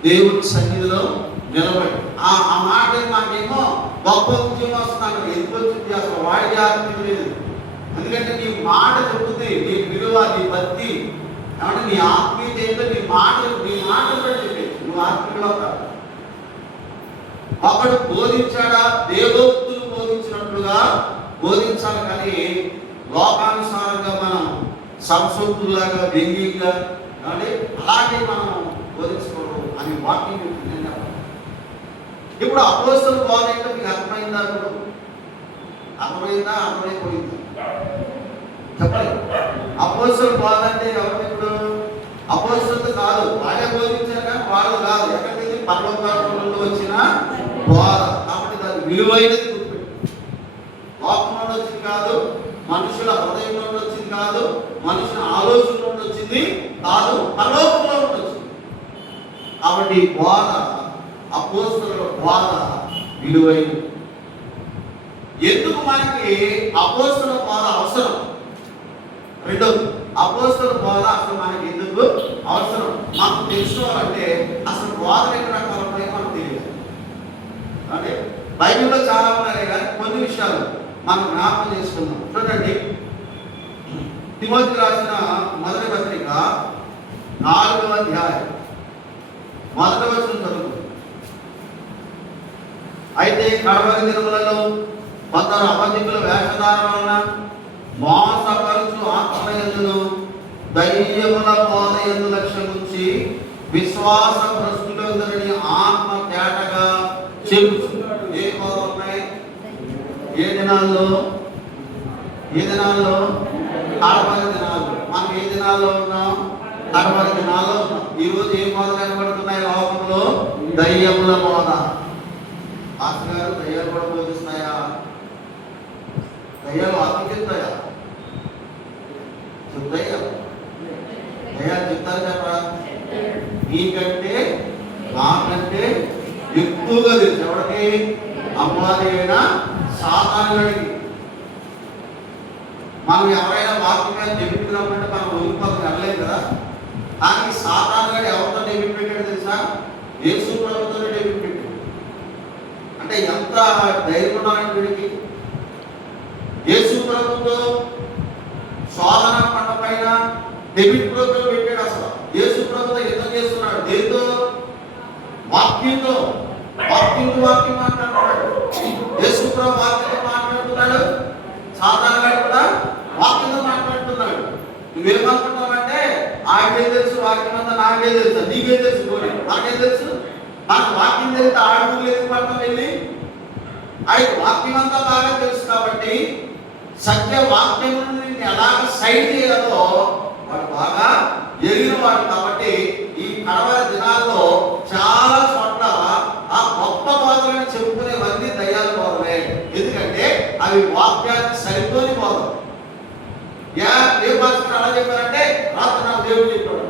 దేవుని సన్నిధిలో నిలబడి ఆ మాట మాకేమో గొప్ప ఉద్యమం వస్తున్నాడు. ఎందుకు వచ్చింది అసలు వాడికి ఆత్మీయం లేదు. ఎందుకంటే నీ మాట చెబుతుంది నీ విలువ, నీ భక్తి, కాబట్టి నీ ఆత్మీయత ఏంటో నీ మాటలు కూడా చెప్పేసి నువ్వు ఆత్మీయులో కాదు. ఒకడు బోధించాడా, దేవోక్తులు బోధించినట్లుగా బోధించాలి. కానీ లోకానుసారంగా మనం సంస్కృతులాగా వ్యంగ్యంగా కాబట్టి అలాగే మనం బోధించుకోవడం అని వాక్యం చెప్తుంది. ఇప్పుడు అపోస్తల బోధ ఏంటో మీకు అర్థమైందా? ఇప్పుడు అర్థమైందా? అర్థమైపోయిందా? చెప్పండి. అపోస్తల బోధ అంటే ఎవరు? ఇప్పుడు అపోస్తలు కాదు, వాళ్ళే బోధించారు కానీ వాళ్ళు కాదు. ఎక్కడికి పర్వతాలలో వచ్చిన బోధ. కాబట్టి దాని విలువైనది గుర్తుపెట్టు. లోకంలో వచ్చింది కాదు, మనుషుల హృదయంలో వచ్చింది కాదు, మనుషుల ఆలోచనలో వచ్చింది కాదు, పరలోకంలో వచ్చింది. కాబట్టి బోధ, అపోస్తలుల బోధ విలువైనది. ఎందుకు మనకి అపోస్తలుల బోధ అవసరం? రెండోది, అపోస్తలుల బోధ అసలు మనకి ఎందుకు అవసరం? మాకు తెలుసుకోవాలంటే అసలు బోధ ఎన్ని రకాలు ఉన్నాయో మనకు తెలియదు. అంటే బైబిల్లో చాలా ఉన్నాయి కానీ కొన్ని విషయాలు మనం జ్ఞాపకం చేసుకుందాం. చూడండి, తిమోతికి రాసిన మొదటి పత్రిక 4వ అధ్యాయం 1వ వచనం చదువు. అయితే కడవరి దినములలో కొందరు అబద్ధికుల వేషధారణ వలన మోసపరుచు ఆత్మయందును దయ్యముల బోధ యందు లక్ష్యం ఉంచి విశ్వాస భ్రష్టులందరినీ ఆత్మ తేటగా చెబుతున్నాడు. ఏ బోధ ఉన్నాయి? ఏ దినాల్లో? కడవరి దినాలు. మనం ఏ దినాల్లో ఉన్నాం? కడవరి దినాల్లో ఉన్నాం. ఈరోజు ఏ బోధ కనబడుతున్నాయి లోకంలో? దయ్యముల బోధ. మాస్టర్ గారు దయ్యాలు కూడా బోధిస్తాయా? దయ్యాలు వాక్యం చెప్తాయా? చెప్తాయా? దయ్యాలు చెప్తారు చెప్పరా? మీకంటే నాకంటే ఎక్కువగా తెలుసు. ఎవరికి? అపవాది అయినా సాతానుడికి. మనం ఎవరైనా వాక్యం మీద చెప్తున్నామంటే మనం వదిలిపోతాం, వెళ్ళలేదు కదా. కానీ సాతానుడు ఎవరితో డెబిట్ పెట్టాడు తెలుసా? యేసు ప్రభుతో డెబిట్ పెట్టాడు. అంటే ఎంత ధైర్యం ఉన్నాడు వీడికి. యేసు ప్రభుతో శోధన పంట పైన డెబిట్ ప్రోగ్రాం పెట్టాడు. అసలు యేసు ప్రభుతో యుద్ధం చేస్తున్నాడు. దేంతో? వాక్యంతో. వాక్యం మాట్లాడుతున్నాడు. యేసు ప్రభు వాక్యంతో మాట్లాడుతున్నాడు. సాతానుడు కూడా వాక్యంతో మాట్లాడుతున్నాడు. నువ్వేమనుకుంటావంటే ఆడికే తెలుసు వాక్యం అంతా, నాకే తెలుసు, నీకే తెలుసు, నాకే తెలుసు. నాకు వాక్యం తెలిస్తే ఆడుకు లేదు పడతాం వెళ్ళి. ఆయన వాక్యం అంతా బాగా తెలుసు కాబట్టి సత్య వాక్యం ఎలాగ సైడ్ చేయాలో వాడు బాగా ఎరిగిన వాడు. కాబట్టి ఈ కడవరి దినాల్లో చాలా చోట్ల ఆ గొప్ప బోధనని చెప్పుకునేవన్నీ దయ్యాల బోధలే. ఎందుకంటే అవి వాక్యానికి సరిపోని బోధన. ఏ భాషను అలా చెప్పారంటే రాత్రి నాకు దేవుడు చెప్పాడు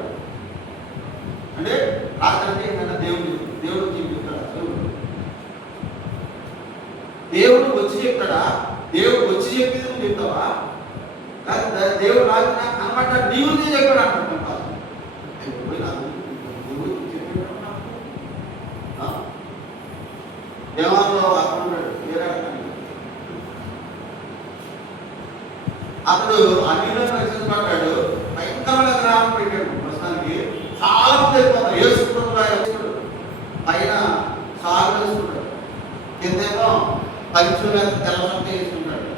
అంటే రాత్రి అంటే ఏంటంటే దేవుడు చెప్తాడా? దేవుడు వచ్చి చెప్తాడా? దేవుడు వచ్చి చెప్పింది నువ్వు చెప్తావా? దేవుడు రాజు నాకు కనబడ్డా నీవు చెప్పాడు అంటారు. దేవాలయంలో అక్కడ అతడు అన్నిలో రక్షించబడ్డాడు. భయంకరమైన గ్రామం పెట్టాడు. ప్రస్తుతానికి చాలా మంది అయిపోతారు. ఏసుకుంటాడు పైన సాగు వేసుకుంటాడు, కిందేమో పరీక్షలు తెల్ల సంత వేసుకుంటాడు.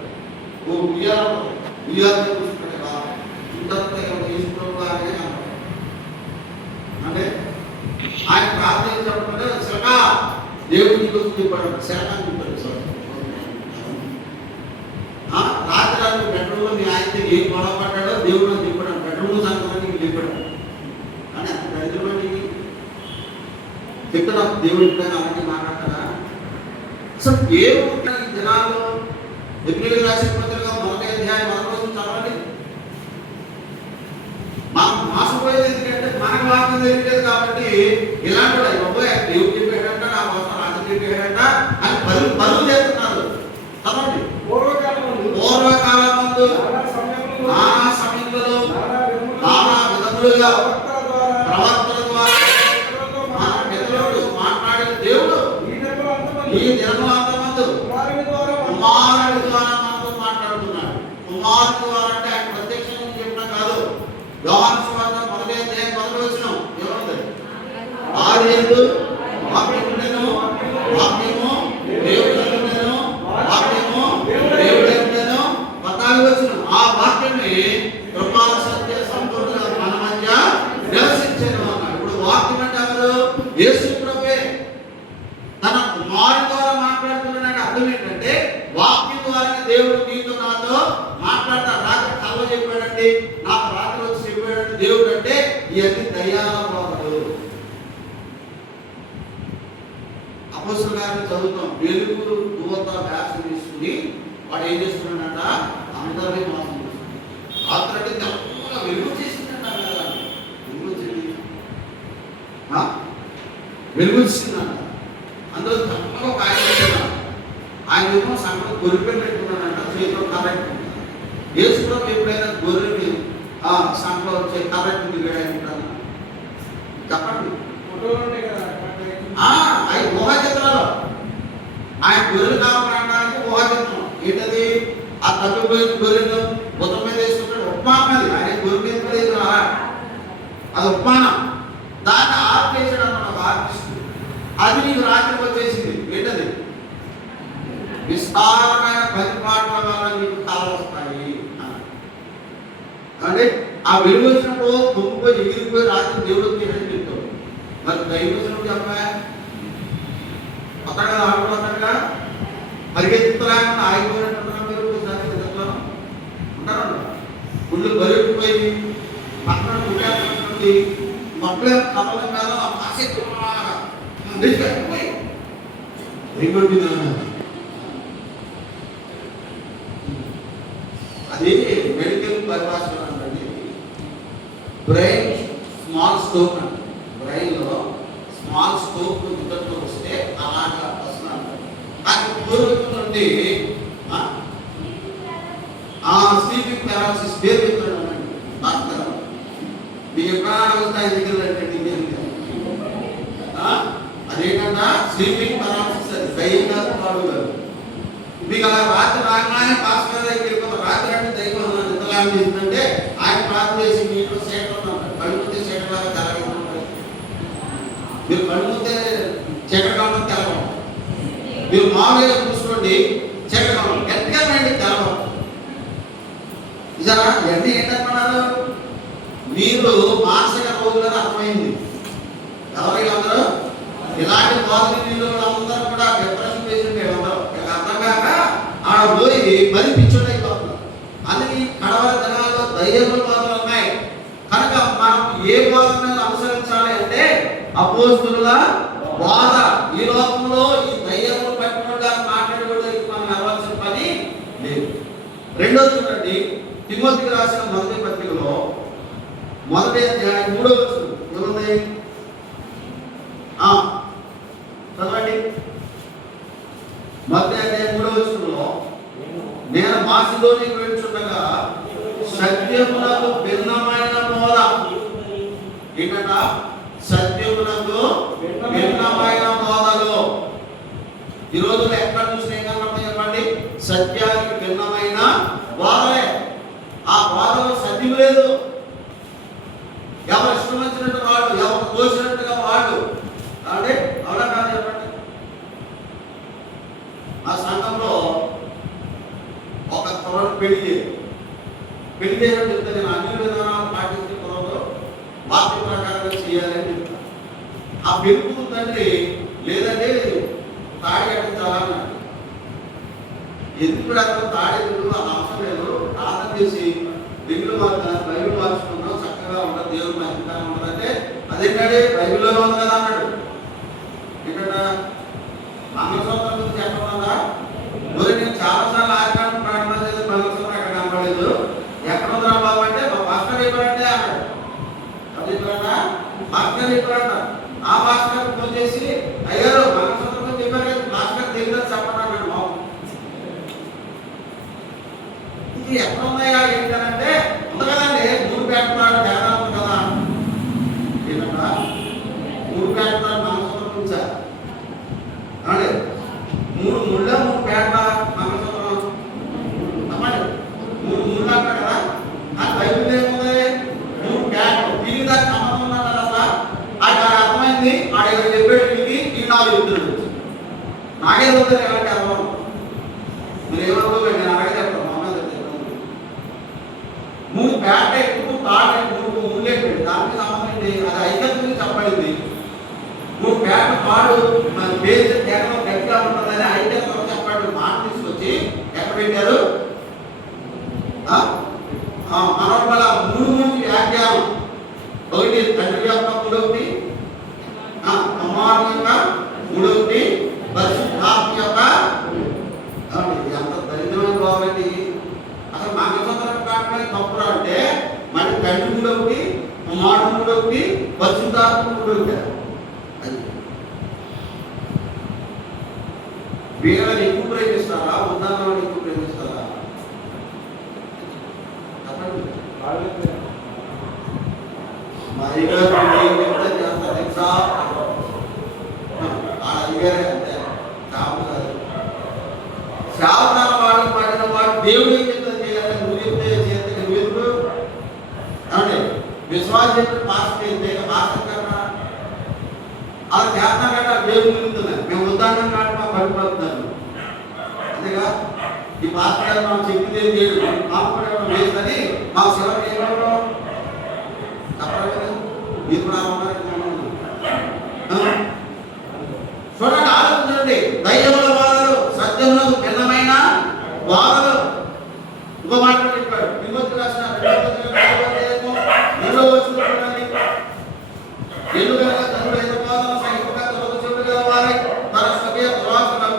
ఉయ్యాలు చూసుకుంటాడు. ఇంతకుముందు తీసుకుంటే అంటే ఆయన ప్రార్థించబడుతుంటే శిలక దేవుడికి చూపించబడు, శిలకాన్ని చూపాడు. రాత్రి బెడ్రూమ్లో మీ ఆయన ఏం గొడవ పడ్డాడో దేవుడు చెప్పాడు. బెడ్రూమ్లో సంగతి చెప్పాడు. కానీ అంత దరిద్రమండి చెప్తున్నా. దేవుడి పైన అలాంటి మాట్లాడతారా? అసలు ఏ దినాల్లో ఎబ్రిల్ రాసిన పత్రిక 1వ అధ్యాయం 1వ వచనం చదవండి. మనం మోసపోయేది ఎందుకంటే మనకు వాక్యం తెలియలేదు కాబట్టి ఇలాంటి దేవుడు చెప్పాడంట, నా కోసం రాజు చెప్పాడంట అని పరువు చేస్తున్నారు. చదవండి. పూర్వకాలమందు నానా సమయంలో నానా విధములుగా ప్రవక్తల ద్వారా మన పితరులు మాట్లాడిన దేవుడు ఈ దినమందు కుమారుడి ద్వారా మనతో మాట్లాడుతున్నాడు. కుమారుడి ద్వారా అంటే ఆయన ప్రత్యక్షంగా చెప్పడం కాదు. యోహాను సువార్త 1వ అధ్యాయం 1వ వచనం ఏముంది? ఆదియందు వాక్యము ఉండెను, వాక్యము దేవుడైనను, వాక్యము దేవుడైనను. 14వ వచనం ఆ వాక్యమే కృపా సత్య సంపూర్ణంగా మన మధ్య నివసించెను అన్నాడు. ఇప్పుడు వాక్యం అంటే ఎవరు? యేసు ప్రభువే. తన కుమారుడి ద్వారా మాట్లాడుతున్నాడు. అర్థం ఏంటంటే వాక్యం ద్వారా దేవుడు నీతో నాతో మాట్లాడతాడు. రాత్రి కల్లో చెప్పాడండి, నాకు రాత్రి వచ్చి చెప్పాడంటే దేవుడు అంటే ఇవన్నీ దయ్యాల బోధలు. అపోస్తలుల గారిని చదువుతాం. వెలుగు దూత వ్యాసం తీసుకుని వాడు ఏం చేస్తున్నాడంట? అందరినీ మోసం చేస్తున్నాడు. రాత్రి అంటే తెల్లగా వెలుగు చేసిందంట కదా. వెలుగు ఇచ్చిందంట. అందులో తప్పక ఒక ఆయన వచ్చాడు. ఆయన ఏమో సంగతి గొర్రె పెట్టుకున్నాడంట. చేతిలో కరెంట్ ఉంది. యేసుప్రభు ఎప్పుడైనా గొర్రెని సంఘంలో వచ్చే కరెంట్ దిగాడు చెప్పండి. అవి ఊహాచిత్రాలు. ఆయన గొర్రెలు కావాలనడానికి ఊహాచిత్రం ఏంటది? ఆ తప్పిపోయిన గొర్రెను బుధం మీద వేసుకుంటాడు. ఉపమానం అది. ఆయన గొర్రె మీద వేసి అది ఉపమానం. దాన్ని ఆర్పేసాడు అన్నమాట. ఆర్టిస్ట్ అది నీకు రాత్రికి వచ్చేసింది. ఏంటది? విస్తారమైన పరిపాలన వల్ల నీకు కళలు వస్తాయి అంటే ఆ వెలుగు వచ్చినప్పుడు పొంగిపోయి ఎగిరిపోయి రాత్రి దేవుడు వచ్చేసని చెప్తాడు. మరి దైవచనం చెప్పా అక్కడ ఆడుకుంటారుగా పరిగెత్తులేకుండా ఆగిపోయినట్టున్నా మీరు ఉంటారు. గుళ్ళు బరిగిపోయి పక్కన గుడ్డి మొక్కలే కమల మీద ఆసక్తి అది మెడికల్ పరిభాష అండి. బ్రెయిన్ స్మాల్ స్టోక్ అంట. బ్రెయిన్లో స్మాల్ స్టోక్ ఇద్దరితో వస్తే అలాగా వస్తున్నాను. అది పూర్వీకుల నుండి స్లీపింగ్ పారాలసిస్ పేరు చెప్తున్నాను డాక్టర్. మీకు ఎప్పుడైనా వస్తాయి దగ్గర అదేంటంటే స్లీపింగ్ పారాలసిస్. అది దయ్యం కాదు, పాడు కాదు. మీకు అలా రాత్రి రాగానే భాస్కర్ దగ్గరికి వెళ్ళిపోతారు. రాత్రి అంటే దైవం నిద్రలాగా చేసిందంటే ఆయన ప్రార్థన చేసి మీ ఇంట్లో సేటలు ఉంటారు. కడుపుతే సేటలాగా తెల్లగా ఉంటాయి. మీరు కడుపుతే చెక్కగా ఉంటుంది, తెల్లగా ఉంటుంది. మీరు మామూలుగా చూసుకోండి, చెక్కగా ఉంటుంది. గట్టిగా రండి, తెల్లగా ఉంటుంది. నిజరా ఇవన్నీ ఏంటనుకున్నారు? మీరు మానసిక రోజులని అర్థమైంది. ఎవరికి అందరూ ఇలాంటి పాజిటివ్ అందరూ కూడా డిప్రెషన్ పేషెంట్ అందరూ అర్థం కాక ఆడ పోయి మరి పిచ్చోడైపోతున్నారు. అందుకే కడవల దినాల్లో దయ్యముల బాధలు ఉన్నాయి కనుక మనం ఏ బాధను అనుసరించాలి అంటే అపోస్తుల బాధ. ఈ లోకంలో ఈ దయ్యములు పట్టినోడుగా మాట్లాడకూడదు, మనం అవ్వాల్సిన పని లేదు. రెండోది చూడండి, తిమోతికి రాసిన మొదటి పత్రికలో మొదటి అధ్యాయం 3వ వచనం ఏముంది? చదవండి. మొదటి అధ్యాయం 3వ వచనంలో, నేను మాసిదోనియకు వెళ్తుండగా సత్యమునకు భిన్నమైన బోధ. ఏంటంట? సత్యమునకు భిన్నమైన బోధలు. ఈ రోజుల్లో ఎక్కడ చూసిన ఏం కనబడతాయి చెప్పండి? సత్యానికి భిన్నమైన బోధలే. ఆ బోధలో సత్యం లేదు. ఎవరు ఇష్టం వచ్చినట్టు వాడు, ఎవరు తోచినట్టుగా వాడు. అంటే అవునా కాదు చెప్పండి? ఆ సంఘంలో ఒక కుర్రాడు పెళ్లి చేయడం చెప్తే నేను అన్ని విధానాలు పాటించే కుర్రలో వాక్య ప్రకారంగా చేయాలని చెప్తాను. ఆ పెళ్లి తండ్రి లేదంటే తాడి కట్టించాలని. ఎందుకు అక్కడ తాడి ఎందుకు అది అవసరం లేదు, ప్రార్థన చేసి దిగులు మార్చాలి, బైబిల్ మార్చుకున్నాం, చక్కగా ఉండదు, దేవుడు మంచిగానే ఉండదంటే అదేంటంటే బైబిల్లోనే ఉంది కదా అన్నాడు. ఏంటంట? మంగళసూత్రం గురించి చెప్పమన్నా మరి నేను చాలాసార్లు ఆదికాండం ప్రార్థన చేసి మంగళసూత్రం ఎక్కడ కనపడలేదు, ఎక్కడ ఉందా బాబు అంటే మా భాస్కర్ చెప్పారంటే అన్నాడు. అది చెప్పారా? భాస్కర్ చెప్పారంట. ఆ భాస్కర్ ఫోన్ చేసి అయ్యారు మంగళసూత్రం గురించి చెప్పారు కదా, భాస్కర్ తెలియదు చెప్పండి అన్నాడు. బాబు ఇది ఎక్కడ ఉన్నాయా ఏంటంటే ఉంది కదండి, 3 పేటలు తేడా ఉంది కదా. ఏంటంట? 3 పేటలు మంగళసూత్రం ఉంచారు. 3 ముళ్ళ 3 పేట మంగళసూత్రం చెప్పండి. 3 ముళ్ళు అంటారు కదా. ఆ బైబిల్ ఏముంది? 3 పేటలు. దీనికి దానికి సంబంధం ఉన్నది అసలు. అది అర్థమైంది. ఆడ చెప్పేది దీనికి ఈ 4 చెప్తున్నాడు. నాకేదో ఎలాంటి అర్థం మీరు ఏమనుకోకండి, నేను అలాగే చెప్తాను. 3 పేట ఎక్కువ తాడు 3 ముళ్ళే పెట్టి దానికి సంబంధం ఏంటి? అది ఐక్యత గురించి చెప్పబడింది. 3 పేట పాడు మన బేస్ ఎక్కడ గట్టిగా ఉంటుందని ఐక్యత చెప్పాడు. మాట తీసుకొచ్చి ఎక్కడ పెట్టారు? మనోబల 3 వ్యాఖ్యానం. ఒకటి తండ్రి యొక్క మూడవది, కుమారుని యొక్క మూడవది, పరిశుద్ధాత్మ యొక్క. ఎంత దరిద్రమైన బాగుంది అసలు. మంగళసూత్రం కాకుండా తప్పురా అంటే మరి తండ్రి మూడవది, కుమారుడు మూడవది, పరిశుద్ధాత్మ మూడవది. అది వీళ్ళని ఎక్కువ ప్రేమిస్తారా, ఉదాహరణ ఎక్కువ ప్రేమిస్తారా? చెప్పండి. శావధాన వాడు పడిన వాడు దేవుడు ఏం చెప్తా చేయాలి? నువ్వు చెప్తే చేస్తే నువ్వు ఎందుకు అంటే విశ్వాసం చెప్పిన భాష భాష కన్నా అలా చేస్తున్నా కదా దేవుడు నిలుగుతున్నాయి. మేము ఉదాహరణ కాదు మా పడిపోతున్నాను. అంతేగా ఈ భాష మనం చెప్పింది ఏం చేయడు, మాకు వేస్తుందని మాకు శివకి ఏమో చెప్పలేదు. మీరు కూడా చూడండి, ఆలోచించండి. దయ్యముల బాధలు, సత్యములకు భిన్నమైన బాధలు. ఇంకో మాట చెప్పాడు తిమోతికి రాసిన 2వ అధ్యాయం 3వ వచనం చూడండి. ఎందుకనగా తండ్రి ఎంత బాధలు సహింపక తన చెవులు గల వారై తన స్వకీయ దురాశలకు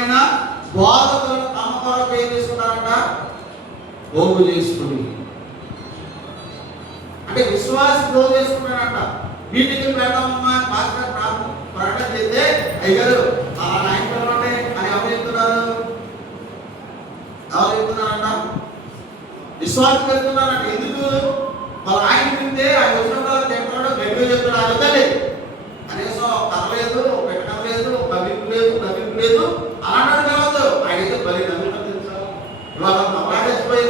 ఆరోగ్యకరమైన బోధకులను తమ కొరకు ఏం చేసుకుంటారంట? పోగు చేసుకుని. అంటే విశ్వాసి పోగు చేసుకుంటారంట. మీటింగ్ పెడదామమ్మా పాస్టర్ ప్రకటన చేస్తే అయ్యారు అలా నాయకులు అని ఎవరు చెప్తున్నారు? ఎవరు చెప్తున్నారంట? విశ్వాసం పెడుతున్నారంట. ఎందుకు? వాళ్ళ ఆయన తింటే ఆయన వచ్చిన తింటాడో గట్టిగా చెప్తాడు. అర్థలే కనీసం కథ లేదు, పెట్టడం లేదు, కవింపు లేదు, నవ్వింపు లేదు అలాంటి కావద్దు. ఆయన అయితే బలి నమ్మిన తెలుసా? ఇవాళ నవరాడేసిపోయి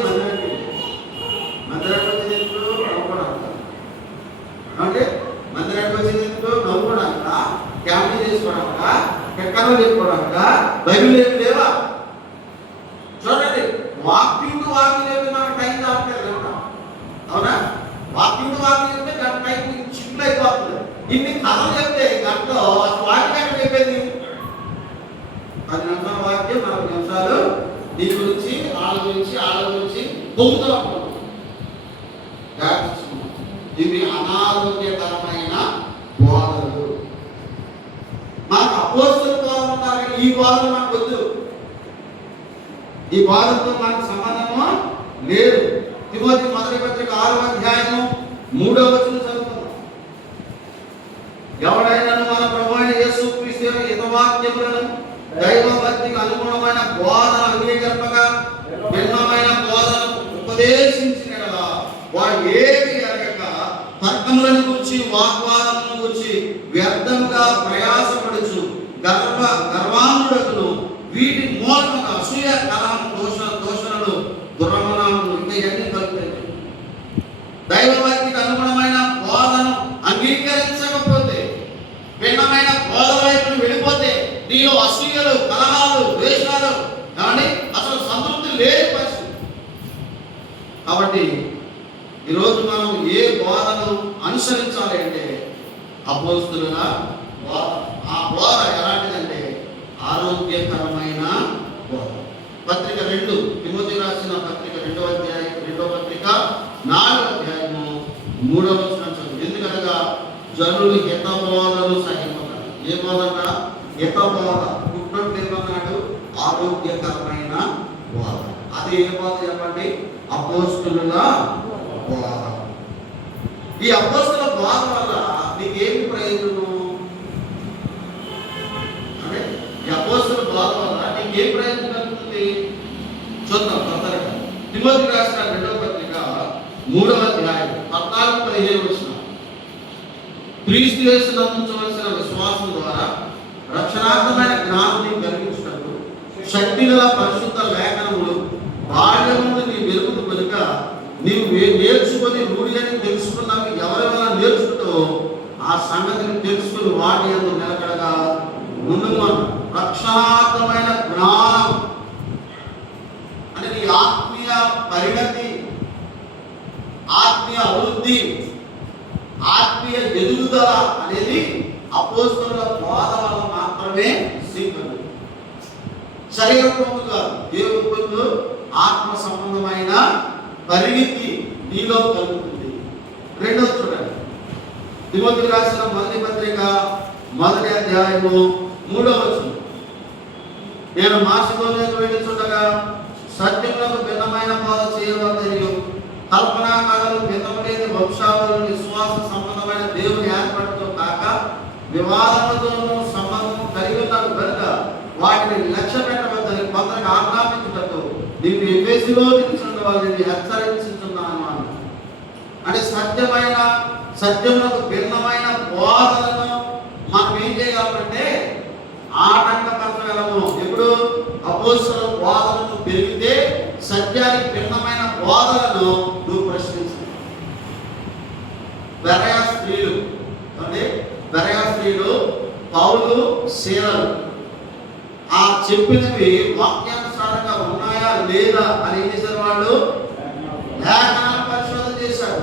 మందిరానికి వచ్చేది ఎందుకు? నవ్వుకోవడానికి. అంటే మందిరానికి వచ్చేది ఎందుకు? నవ్వుకోవడానిక, క్యాంపీ చేసుకోవడానిక, ఎక్కడో చెప్పుకోవడానిక, బైబిల్ ఏమి లేవా? చూడండి, వాకింగ్ లేకపోతే మనకు టైం కావట్లేదు కదా. అవునా? వాకింగ్ చెప్తే టైం చిక్కులు అయిపోతుంది. ఇన్ని కథలు చెప్తే గంటలో అసలు వాక్యం ఎక్కడ చెప్పేది? 10 నిమిషాల వాక్యం 40 నిమిషాలు నీ గురించి, వాళ్ళ గురించి పొందుతూ ఉంటాం. ఇవి అనారోగ్యకరమైన బోధలు. మనకు అపోస్తలుల బోధ ఉంటారు, ఈ బోధలు మనకు వద్దు. ఈ బోధనతో మనకు సంబంధము లేదు. తిమోతి మొదటి పత్రిక 6వ అధ్యాయము 3వ వచనం చదువుకుందాం. ఎవడైనా మన ప్రభువైన యేసుక్రీస్తు హితవాక్యములను దైవభక్తికి అనుగుణమైన బోధన అంగీకరింపగా భిన్నమైన బోధనను ఉపదేశించినలా వాడు ఏమి ఎరగక తర్కములను గురించి, వాగ్వాదములను గురించి వ్యర్థంగా ప్రయాసపడుచు గర్వాంధుడకును వీటి మూలముగా అసూయ, కలహం, దూషణలు, దుర్మనాలు ఇవన్నీ కలుగుతాయి. దైవభక్తికి అనుగుణమైన బోధను అంగీకరించకపోతే, భిన్నమైన బోధ వైపును వెళ్ళిపోతే నీలో అసూయలు, కలహాలు, ద్వేషాలు కానీ అసలు సంతృప్తి లేని పరిస్థితి. కాబట్టి ఈరోజు మనం ఏ బోధను అనుసరించాలి అంటే అపోస్తలుల బోధ. ఆ బోధ ఎలాంటిదంటే ఆరోగ్యకరమైన బోధ. పత్రిక 2 తిమోతి రాసిన పత్రిక 2వ అధ్యాయం 2వ పత్రిక 4వ అధ్యాయము 3వ వచనం చదువు. ఎందుకనగా జనులు హిత బోధలు సహింపగలరు. ఏ బోధ? హిత బోధ. పుట్టినట్టు ఏమన్నాడు? ఆరోగ్యకరమైన బోధ. అది ఏ బోధ చెప్పండి? అపోస్తలుల బోధ. ఈ అపోస్తలుల బోధ వల్ల నీకేమి ప్రయోజనం? అంటే ఈ అపోస్తలుల బోధ వల్ల నీకేం ప్రయోజనం కలుగుతుంది? చూద్దాం తొందరగా. తిమోతి రాసిన 2వ పత్రిక 3వ అధ్యాయం 14-15 వచనం. క్రీస్తు యేసునందు ఉంచవలసిన విశ్వాసం ద్వారా రక్షణార్థమైన జ్ఞానాన్ని కలిగించుటకు శక్తిగల పరిశుద్ధ లేఖనములు బాల్యం నుండి నీ వెలుగును కనుక నీవు నేర్చుకొని రూఢిని తెలుసుకున్నవి ఎవరి వల్ల నేర్చుకుంటావో ఆ సంగతిని తెలుసుకుని వాటి యందు నిలకడగా ఉండుము. రక్షణార్థమైన జ్ఞానం అంటే నీ ఆత్మీయ పరిణతి, ఆత్మీయ అభివృద్ధి, ఆత్మీయ ఎదుగుదల అనేది అపోస్తలుల బోధ వల్ల మాత్రమే సిద్ధం. శరీర పొందు కాదు, దేవుని పొందు ఆత్మ సంబంధమైన పరిణితి నీలో కలుగుతుంది. రెండవ చూడండి, తిమోతికి రాసిన మొదటి పత్రిక 1వ అధ్యాయము 3వ వచనం. నేను మాసిదోనియకు వెళ్ళుచుండగా సత్యములకు భిన్నమైన బోధ చేయవలెను. కల్పనా కళలు, భిన్నమైన వంశావళులు, విశ్వాస సంబంధమైన దేవుని ఏర్పాటుతో కాక వివాదములతోనూ సంబంధం కలిగి ఉన్నారు కనుక వాటిని లక్ష్య పెట్టవద్దని కొందరికి ఆజ్ఞాపించుటకు నీవు ఎఫెసులో నిలిచిన వాళ్ళని హెచ్చరించుతున్నాను. అంటే సత్యములకు భిన్నమైన బోధలను మనం ఏం చేయగలమంటే ఆటంకపరచగలము. ఎప్పుడు? అపోస్తలుల బోధనను పెరిగితే సత్యానికి భిన్నమైన బోధలను నువ్వు ప్రశ్నించాలి. బెరయ స్త్రీలు పౌలు, సీలలు ఆ చెప్పినవి వాక్యానుసారంగా ఉన్నాయా లేదా అని ఏం చేశారు? వాళ్ళు లేఖనాలను పరిశోధన చేశారు.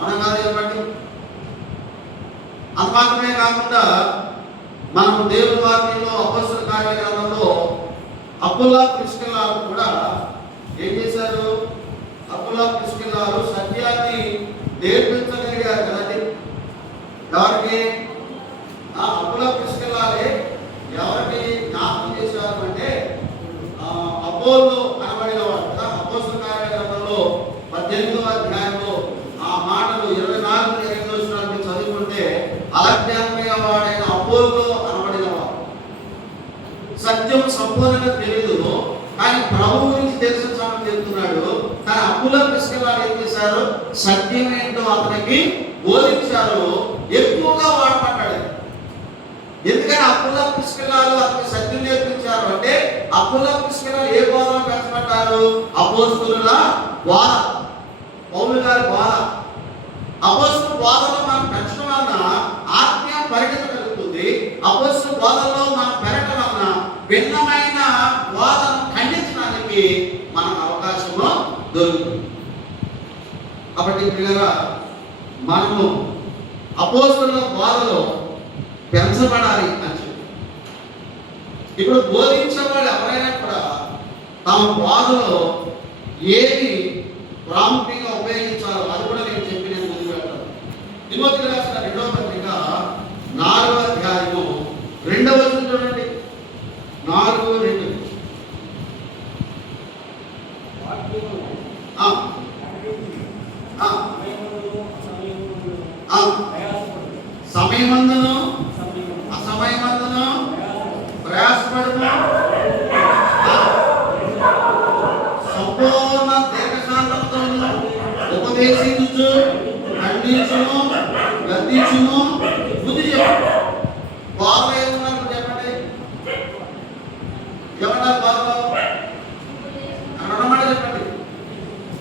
అవునా చెప్పండి? అది మాత్రమే కాకుండా మనము దేవుని వాక్యంలో అపోస్తలుల కార్యాల గ్రంథంలో అపుల్లా, ప్రిస్కిల్లా కూడా ఏం చేశారు? అపుల్లా, ప్రిస్కిల్లా సత్యాన్ని నేర్పించగలిగారు కదండి. ఎవరికి? అపుల్లా, ప్రిస్కిల్లాలే ఎవరికి వాగ్దానమైన వాడైన అపోలో అనబడిన వాడు. సత్యం సంపూర్ణంగా తెలియదు, కానీ ప్రభు గురించి తెలిసిన సమయం చెప్తున్నాడు. కానీ అప్పుల పిస్కలాలు ఏం చేశారు? సత్యం ఏంటో అతనికి బోధించారు, ఎక్కువగా వాడపడ్డాడు. ఎందుకని అప్పుల పిస్కలాలు అతనికి సత్యం నేర్పించారు అంటే, అప్పుల పిస్కలాలు ఏ బోధన పెంచబడ్డారు? అపోస్తుల బోధ, పౌలు గారి బోధ. అపోస్తుల బోధలో మనం పెంచడం వలన ఆత్మీయ పరిణతి కలుగుతుంది. అపోస్తుల బోధలో మనం పెరగడం వలన భిన్నమైన బోధను ఖండించడానికి మనకు అవకాశము దొరుకుతుంది. కాబట్టి ప్రియులారా, మనము అపోస్తుల బోధలో పెంచబడాలి అని చెప్పి, ఇప్పుడు బోధించేవాడు ఎవరైనా కూడా తమ బోధలో ఏది ప్రాముఖ్యంగా ఉపయోగించాలో అది కూడా నేను చెప్పి నేను ముందు పెడతాను. తిమోతికి రాసిన 2వ పత్రిక 4వ అధ్యాయము 2వ వచనం చూడండి. 4:2. సమయమందును అసమయమందును ప్రయాసపడును, సంపూర్ణ దీర్ఘశాంతంతోను ఉపదేశించుచు ఖండించును గద్దించును బుద్ధి చెప్పు. బాగా ఏమన్నారు చెప్పండి, ఏమన్నారు బాగా అన్నమాట చెప్పండి.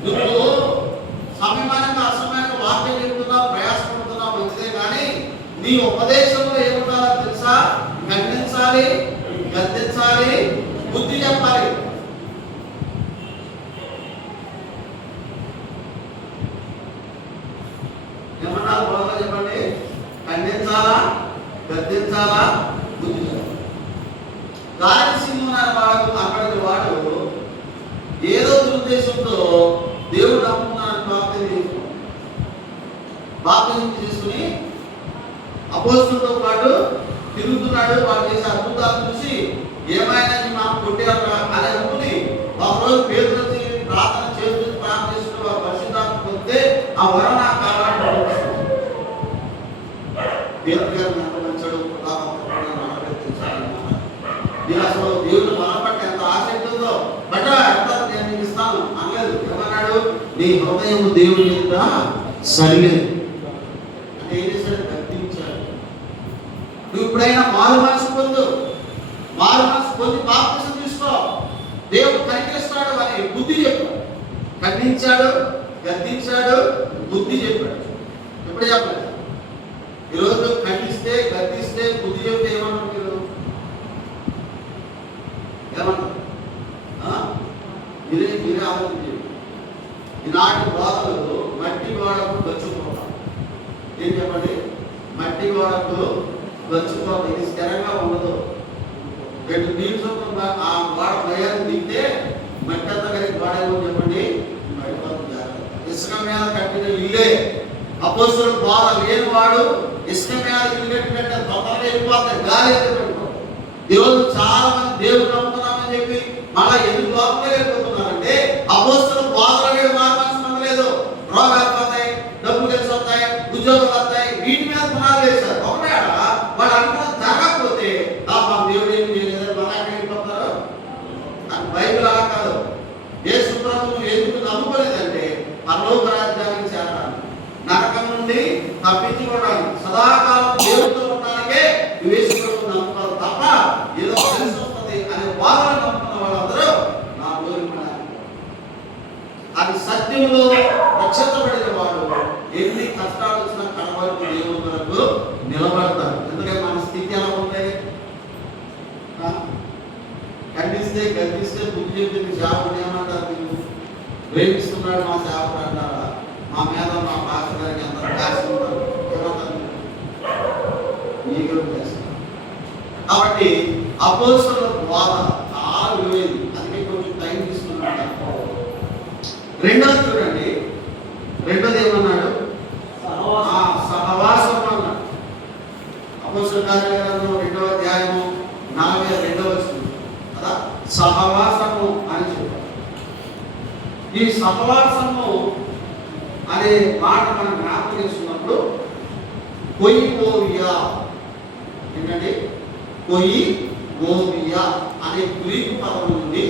నువ్వు సమయమానంగా అసమయంగా వాక్యం చెప్తున్నావు, ప్రయాసపడుతున్నావు, మంచిదే. కానీ నీ ఉపదేశంలో ఏముండాలో తెలుసా? ఖండించాలి, గద్దించాలి, బుద్ధి చెప్పాలి. ఏమన్నారు బాగా చెప్పండి? ఖండించాలా, గద్దించాలా, బుద్ధి చెప్పాలి. దారిసింహుని వాడు అక్కడికి వాడు ఏదో దురుద్దేశంతో దేవుడు నమ్ముకున్నాను బాప్తిజం తీసుకుని అపోస్తులతో పాటు తిరుగుతున్నాడు. వాడు చేసే అద్భుతాలు చూసి ఏమైనా మాకు కొట్టారు అని అనుకుని ఒకరోజు పేదలు వచ్చి ప్రార్థన చేసుకుని వారు పరిశుద్ధాత్మ పొందితే ఆ వరం నాకు కావాలని దేవుడు గారు ఎంత మంచాడు, నేను అసలు దేవుడు మన పట్ల ఎంత ఆసక్తి ఉందో బట్ ఎంత నేను ఇస్తాను అనలేదు. ఏమన్నాడు? నీ హృదయం దేవుడి మీద సరిగేది అంటే ఏం చేశాడు? గద్దించాడు. నువ్వు ఇప్పుడైనా మారు మనసు పొందు, మారు మనసు పొంది బాప్తిసం తీసుకో, దేవుడు కనికరిస్తాడు అని బుద్ధి చెప్పాడు. ఖండించాడు, గద్దించాడు, బుద్ధి చెప్పాడు. ఎప్పుడు చెప్పలేదు. ఈరోజు ఖండిస్తే, గద్దిస్తే, బుద్ధి చెప్తే ఏమంటారు మీరు? ఏమంటారు? మీరే ఆలోచించండి. ఈనాటి బోధలు మట్టి గోడకు గచ్చుకోవాలి. ఏం చెప్పండి? మట్టి గోడకు గచ్చుకోవాలి. ఇది స్థిరంగా ఉండదు. 2 నీళ్ళు ఆ గోడ భయాన్ని దిగితే మట్టి అంతా కలిగి గోడ ఏమో చెప్పండి పడిపోతుంది. ఇసుక మీద కట్టిన ఇల్లే అపోస్తుల బోధ లేని వాడు ఇసుక మీద ఇల్లు కట్టినట్టే తొందరగా వెళ్ళిపోతాయి, గాలి వెళ్ళిపోతుంది. ఈరోజు చాలా మంది దేవుడు నమ్ముతున్నామని చెప్పి మళ్ళా ఎందుకు లోపలే వెళ్ళిపోతున్నారంటే అపోస్తుల బోధలనే మార్గాల్సి పొందలేదు. రోగాలు పోతాయి, డబ్బులు కలిసి వస్తాయి, ఉద్యోగాలు వస్తాయి, వీటి మీద పునాలు వేశారు. ఒకవేళ వాళ్ళు అనుకున్న జరగకపోతే మా దేవుడు ఏం చేయలేదు మన ఎక్కడ వెళ్ళిపోతారు. నాకు బైబిల్ అలా కాదు. యేసు ప్రభువును ఎందుకు నమ్ముకోలేదంటే పరలోక రాజ్యానికి చేరడానికి, నరకం నుండి తప్పించుకోవడానికి, సదాకాలం దేవుడితో ఉండడానికే యేసు ప్రభువును నమ్ముకోవాలి తప్ప ఏదో కలిసి వస్తుంది అనే వాదన నమ్ముకున్న వాళ్ళందరూ నా కోరుకున్నారు. అది సత్యంలో రక్షించబడిన వాడు ఎన్ని కష్టాలు వచ్చినా కడవరకు దేవుని వరకు నిలబడతారు. ఎందుకంటే మన స్థితి ఎలా ఉంది? ఖండిస్తే, గద్దిస్తే, బుద్ధి చెప్తే సేవకుడు ఏమంటారు? మీరు ప్రేమిస్తున్నాడు మా సేవకుడు అంటారా? మా మీద మా పాస్టర్ గారికి ఎంత ప్యాషన్ ఉంటారు ఏమంటారు? మీకు చేస్తారు. కాబట్టి అపోస్తలుల బోధ చాలా విలువైంది. అందుకే కొంచెం టైం తీసుకున్నాడు. రెండోది చూడండి, రెండోది ఏమన్నాడు? సహవాసం అన్నాడు. అపోస్తలుల కార్యగ్రంథం 2వ అధ్యాయము 42వ వచనం కదా, సహవాసము అని చెప్పారు. ఈ సహవాసము అనే మాట మనం జ్ఞాపకం చేసుకున్నప్పుడు కొయిఓవియా. ఏంటంటే కొయిఓవియా అనే గ్రీకు పదం నుండి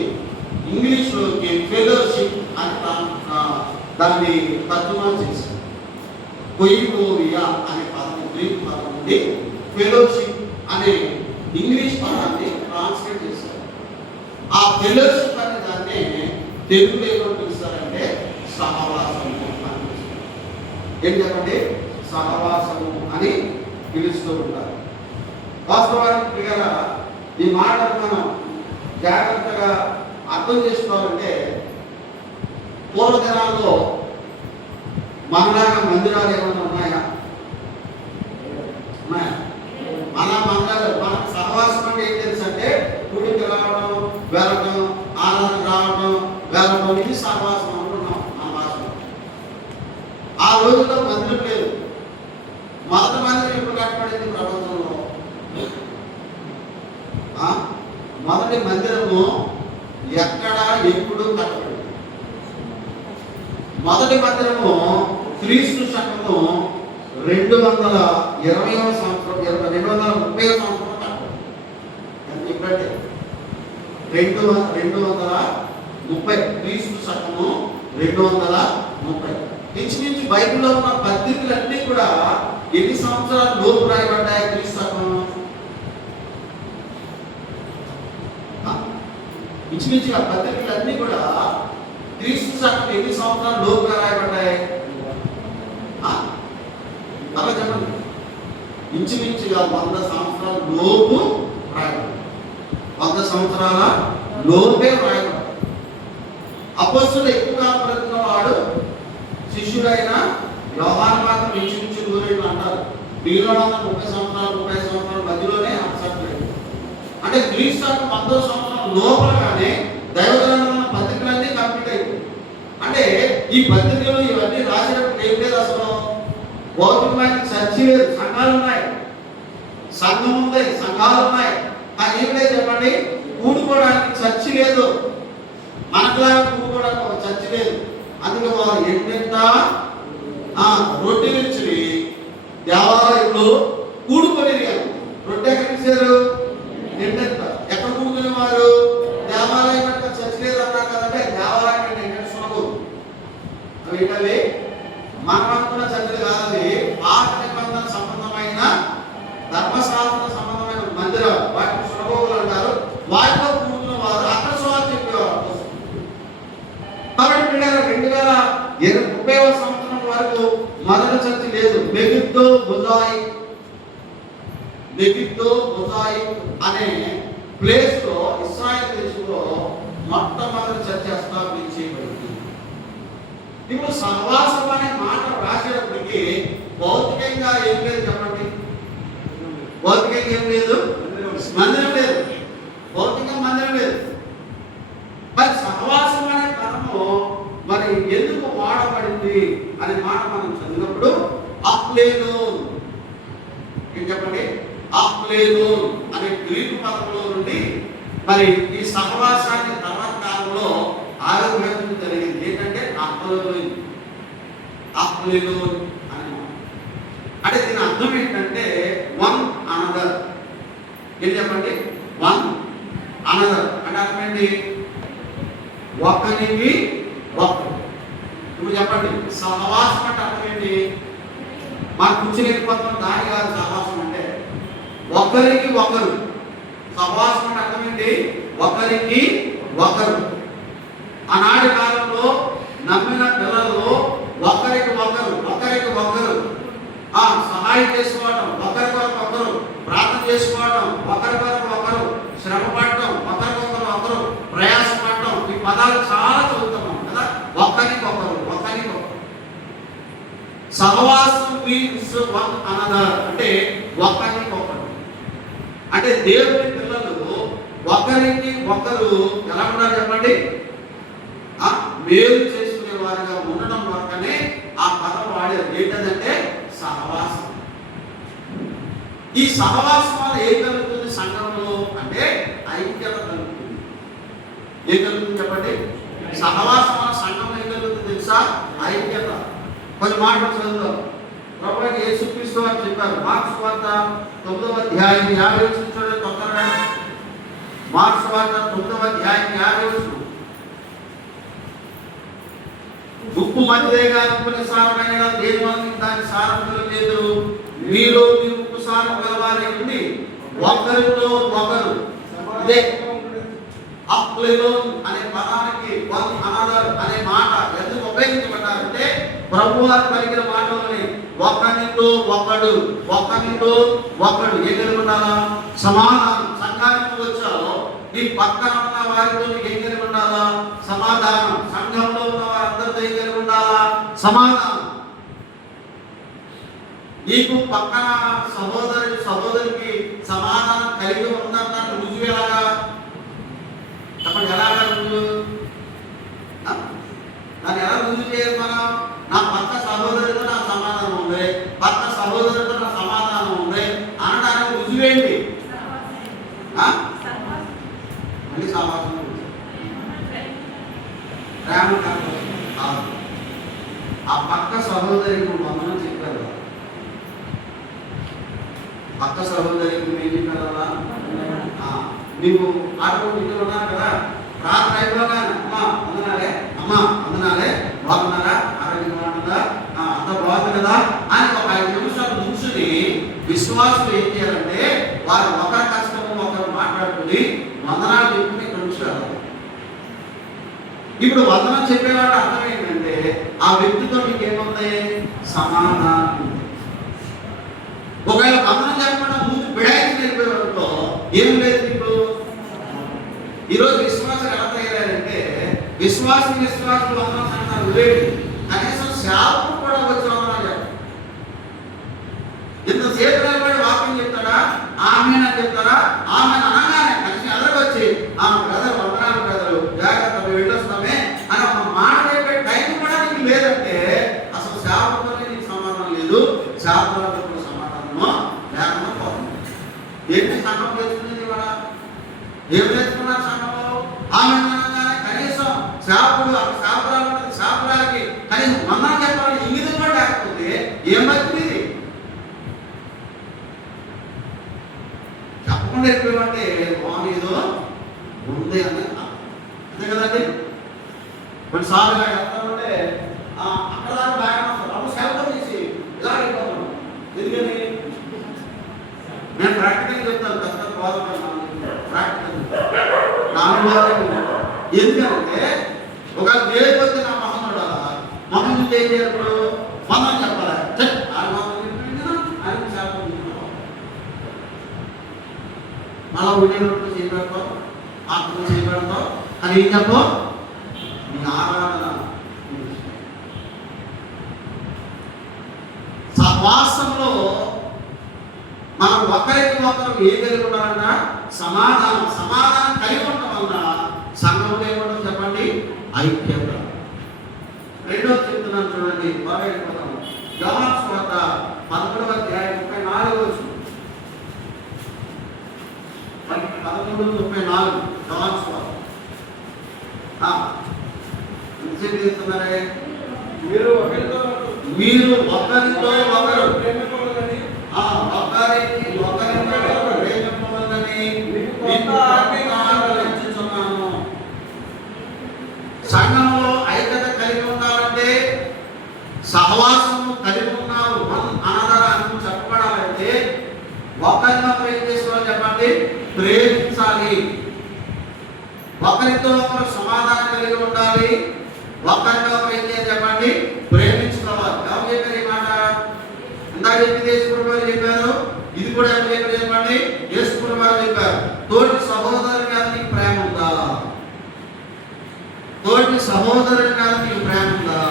ఇంగ్లీష్లోకి ఫెలోషిప్ అని దాన్ని తర్జుమా చేశారు. కొయిఓవియా అనే పదం గ్రీకు పదం నుండి ఫెలోషిప్ అనే ఇంగ్లీష్ పదాన్ని ట్రాన్స్లేట్ చేశారు. ఆ ఫెలోషిప్ అనే దాన్ని తెలుగులో ఏమో పిలుస్తారంటే సహవాసము అని పిలుస్తారు. ఏం చెప్పండి? సహవాసము అని పిలుస్తూ ఉంటారు. వాస్తవానికి ఈ మాటను మనం జాగ్రత్తగా అర్థం చేసుకోవాలంటే, పూర్వదినాల్లో మనలాగా మందిరాలు ఏమైనా ఉన్నాయా? ఉన్నాయా? మన మందిరాలు, మన సహవాసం అంటే ఏం తెలుసు అంటే గుడికి రావడం, వెళ్ళడం, ఆరాధన రావడం, వెళ్ళడం, ఇది సహవాసం అనుకున్నాం మన భాషలో. ఆ రోజుల్లో మందిరం లేదు. మొదటి మందిరం ఎప్పుడు కట్టబడింది ప్రపంచంలో? మొదటి మందిరము ఎక్కడ ఎప్పుడు కట్టబడింది? మొదటి మందిరము క్రీస్తు శకము 220వ సంవత్సరం 230వ సంవత్సరం కట్టబడింది. ఎప్పుడంటే 230 క్రీస్తు శకము 230. ఇంచుమించు బైబిల్లో ఉన్న పత్రికలన్నీ కూడా ఎన్ని సంవత్సరాలు లోపు రాయబడ్డాయి? క్రీస్తు శకం ఇంచుమించుగా పత్రికలన్నీ కూడా క్రీస్తు శకం ఎన్ని సంవత్సరాలు లోపుగా రాయబడ్డాయి? అలా చెప్పండి. ఇంచుమించుగా 100 సంవత్సరాల లోపు రాయబడ్డాయి. 100 సంవత్సరాల లోపే రాయబడ్డాయి. అపొస్తలులు ఎక్కువగా బ్రతికిన వాడు శిష్యుడైన యోహాను మాత్రం ఇంచుమించు 100 అంటారు. మిగిలిన 30 సంవత్సరాలు 35 సంవత్సరాల మధ్యలోనే అప్సెట్. అంటే క్రీస్తు శకం 100 సంవత్సరాల లోపలగానే దైవగ్రంథం పత్రికలన్నీ కంప్లీట్ అయిపోయి. అంటే ఈ పత్రికలు ఇవన్నీ రాసేటప్పుడు ఏం లేదు, అసలు భౌతికమైన చర్చి లేదు. సంఘాలు ఉన్నాయి, సంఘం ఉంది, సంఘాలు ఉన్నాయి. కానీ ఏం లేదు చెప్పండి? కూడుకోవడానికి చర్చి లేదు. మనకులాగా కూడుకోవడానికి ఒక చర్చి లేదు. అందుకే వారు ఎంతెంత రొట్టె విరిచి దేవాలయంలో కూడుకొని రొట్టె ఎక్కడ ఇచ్చారు? ఎంతెంత ఎక్కడ కూడుకునే వారు? దేవాలయం అంటే చర్చి లేదు అన్నారు కదంటే దేవాలయం అంటే ఏంటంటే సులభం. అవి ఏంటవి? మనం అనుకున్న చర్చలు కాదండి. పాత నిబంధన సంబంధమైన ధర్మశాస్త్ర సంబంధమైన మందిరం, వాటిని సులభములు అంటారు. వాటిలో కూడుకున్న వారు అక్కడ సువార్త చెప్పేవారు. కాబట్టి 2030వ సంవత్సరం వరకు మొదటి చర్చి లేదు. మెగిద్దో మొజాయిక్ అనే ప్లేస్ లో ఇశ్రాయేలు దేశంలో మొట్టమొదటి చర్చ్ ఎస్టాబ్లిష్ చేయబడింది. ఇప్పుడు సహవాసం అనే మాట రాసేటప్పటికి భౌతికంగా ఏం లేదు చెప్పండి? భౌతికంగా ఏం లేదు, మందిరం లేదు, భౌతికంగా మందిరం లేదు. మరి సహవాసం అనే పదము మరి ఎందుకు వాడబడింది అనే మాట మనం చదివినప్పుడు అప్లేనోన్ ఏం చెప్పండి? అప్లేనోన్ అనే గ్రీకు పదంలో నుండి మరి ఈ సహవాసాన్ని తర్వాత కాలంలో ఆవిర్భవించడం జరిగింది. ఏంటంటే అప్లేనోన్ అని. అంటే దీని అర్థం ఏంటంటే వన్ అనదర్. ఏం చెప్పండి? వన్ అనదర్ అంటే అర్థం ఏంటి? ఒకరికి ఒకరు. ఇప్పుడు చెప్పండి, సహవాసం అంటే అర్థం ఏంటి? మన కూర్చుని వెళ్ళిపోతాం దాని కాదు సహవాసం అంటే. ఒకరికి ఒకరు. సహవాసం అంటే అర్థం ఏంటి? ఒకరికి ఒకరు. ఆనాటి కాలంలో నమ్మిన పిల్లలు ఒకరికి ఒకరు సహాయం చేసుకోవడం, ఒకరు ప్రార్థన చేసుకోవడం, ఒకరు శ్రమ పడటం, ఒకరు ప్రయాసపడటం. ఈ పదాలు చాలా చదువుతున్నాం కదా. ఒకరికొకరు సహవాసం మీన్స్ వన్ అనదర్ అంటే ఒకరికొకరు. అంటే దేవుని పిల్లలు ఒకరికి ఒకరు ఎలా ఉండాలి చెప్పండి? మేలు చేసుకునే వారిగా ఉండడం వరకనే ఆ పదం వాడారు. ఏంటంటే సహవాసం. ఈ సహవాసం వల్ల ఏం కలుగుతుంది సంఘంలో అంటే ఐక్యత కలుగుతుంది. ఏం కలుగుతుంది చెప్పండి? సహవాసం వల్ల సంఘంలో ఏం కలుగుతుంది తెలుసా? ఐక్యత. కొన్ని మాటలు చదువుతాం. ప్రభువు యేసుక్రీస్తు వారు చెప్పారు. మార్క్స్ వార్త 9వ అధ్యాయం 50 వచనం చూడండి తొందరగా. మార్క్స్ వార్త 9వ అధ్యాయం 50 వచనం. ఉప్పు మంచిదేగా ఉప్పుని సారమైన దేని వలన దాని సారములు లేదు. మీలో మీ ఉప్పు సారం గలవారై ఉండి ఒకరితో ఒకరు ఇదే అప్లేలో అనే పదానికి వన్ అనదర్ అనే మాట ఎందుకు ఉపయోగించబడ్డారంటే ప్రభువు వారు పలికిన మాటలని ఒకరితో ఒకడు ఏం కలిగి ఉండాలా? సమాధానం. సంఘానికి వచ్చావు నీ పక్కన ఉన్న వారితో నీకు ఏం కలిగి ఉండాలా? సమాధానం. సంఘంలో ఉన్న వారందరితో ఏం కలిగి ఉండాలా? సమాధానం. నీకు పక్కన సహోదరికి సమాధానం కలిగి ఉందన్న రుజువు ఎలాగా? చెప్పండి, ఎలాగా రుజువు? దాన్ని ఎలా రుజువు చేయాలి మనం? నా పక్క సహోదరితో నా సమాధానం ఉంది, పక్క సహోదరితో నా సమాధానం ఉంది అనడానికి రుజువేంటి? మళ్ళీ సమాధానం ప్రేమ కాదు. ఆ పక్క సహోదరికి వందనం చెప్పారు. పక్క సహోదరికి ఏం చెప్పారా? నీవు ఆటలు ఇంట్లో ఉన్నారు కదా, రాత్రి అయిపోగానే అమ్మా వందనాలే బాగున్నారా, ఆరోగ్యంగా ఉంటుందా, అంత బాగుంది కదా అని ఒక 5 నిమిషాలు నుంచుని విశ్వాసులు ఏం చేయాలంటే వారు ఒకరి కష్టము ఒకరు మాట్లాడుకుని వందనాలు చెప్పుకుని ఇక్కడ ఉంచారు. ఇప్పుడు వందనం చెప్పేవాడు అర్థం ఏంటంటే ఆ వ్యక్తితో మీకు ఏముంది? సమాధానం. ఒకవేళ వందనం చెప్పకుండా ముందు బిడాయికి వెళ్ళిపోయేవాడితో ఏం లేదు. ఇప్పుడు ఈరోజు విశ్వాసం ఎలా తయారంటే విశ్వాసులు వందనం అంటారు లేదు, కనీసం శాపం కూడా వచ్చి వందనాలు చెప్పారు. ఇంతసేపు నిలబడి వాక్యం చెప్తాడా? ఆమెను చెప్తారా? ఆమెను అనగానే కనీసం ఎదరకొచ్చి ఆమె బ్రదర్ వందనాలు బ్రదరు జాగ్రత్త వెళ్ళొస్తామే అని ఒక మాట చెప్పే టైం కూడా నీకు లేదంటే అసలు శాపంతో నీకు సమాధానం లేదు, శాపంతో సమాధానము లేకుండా పోతుంది. ఏంటి సంఘం చేస్తుంది ఇవాళ? ఏం నేర్చుకున్నారు సంఘంలో? ఆమె అనగానే కనీసం శాపురాలకి కనీసం వందనం చెప్పాలని ఇంగితం కూడా లేకపోతే ఏమవుతుంది? చెప్పకుండా ఎప్పుడంటే లోన్ ఏదో ఉంది అని అంతే కదండి. కొన్నిసార్లు వెళ్తామంటే అక్కడ దాకా బాగా అప్పుడు సెలవు తీసి ఇలా అయిపోతాం. ఎందుకని? నేను ప్రాక్టికల్ చెప్తాను, కష్టం బాధపడతాను. ప్రాక్టికల్ ఎందుకంటే ఒక లేకపోతే నా మొహం చూడాలా, మొహం చూస్తే ఏం చేయాలి? ఇప్పుడు మొహం చెప్పాలి. మళ్ళా ఉండేటప్పుడు చేయబడతాం, ఆత్మ చేయబడతాం అని ఏం చెప్పు? నీ ఆరాధన సహవాసంలో మనం ఒకరికి ఒకరు ఏం కలిగి ఉండాలన్న సమాధానం కలిగి ఉండటం వల్ల సంఘంలో ఏమంటాం చెప్పండి? ఐక్యత. రెండోది చెప్తున్నాను చూడండి, బాగా వెళ్ళిపోతాం. యోహాను సువార్త 11వ అధ్యాయం 34వ వచనం. 11:34 యోహాను సువార్త. ఎంతసేపు చెప్తున్నారే? మీరు ఒకరితో ఒకరు ప్రేమించుకోవాలని సంఘంలో ఐక్యత కలిగి ఉండాలంటే, సహవాసము కలిగి ఉన్నారు అనదరాన్ని చెప్పబడాలంటే ఒకరినొకరు ఏం చేసుకోవాలి చెప్పండి? ప్రేమించాలి. ఒకరితో ఒకరు సమాధానం కలిగి ఉండాలి. ఒకరినొకరు ఏం చేయాలి చెప్పండి? ప్రేమించుకోవాలి. ఎవరు చెప్పారు ఈ మాట? ఇందాక చెప్పి యేసుప్రభువు వారు చెప్పారు, ఇది కూడా ఎవరు చెప్పారు చెప్పండి? యేసుప్రభువు వారు చెప్పారు. తోటి సహోదరుని మీద నీకు ప్రేమ ఉందా? తోటి సహోదరుని మీద నీకు ప్రేమ ఉందా?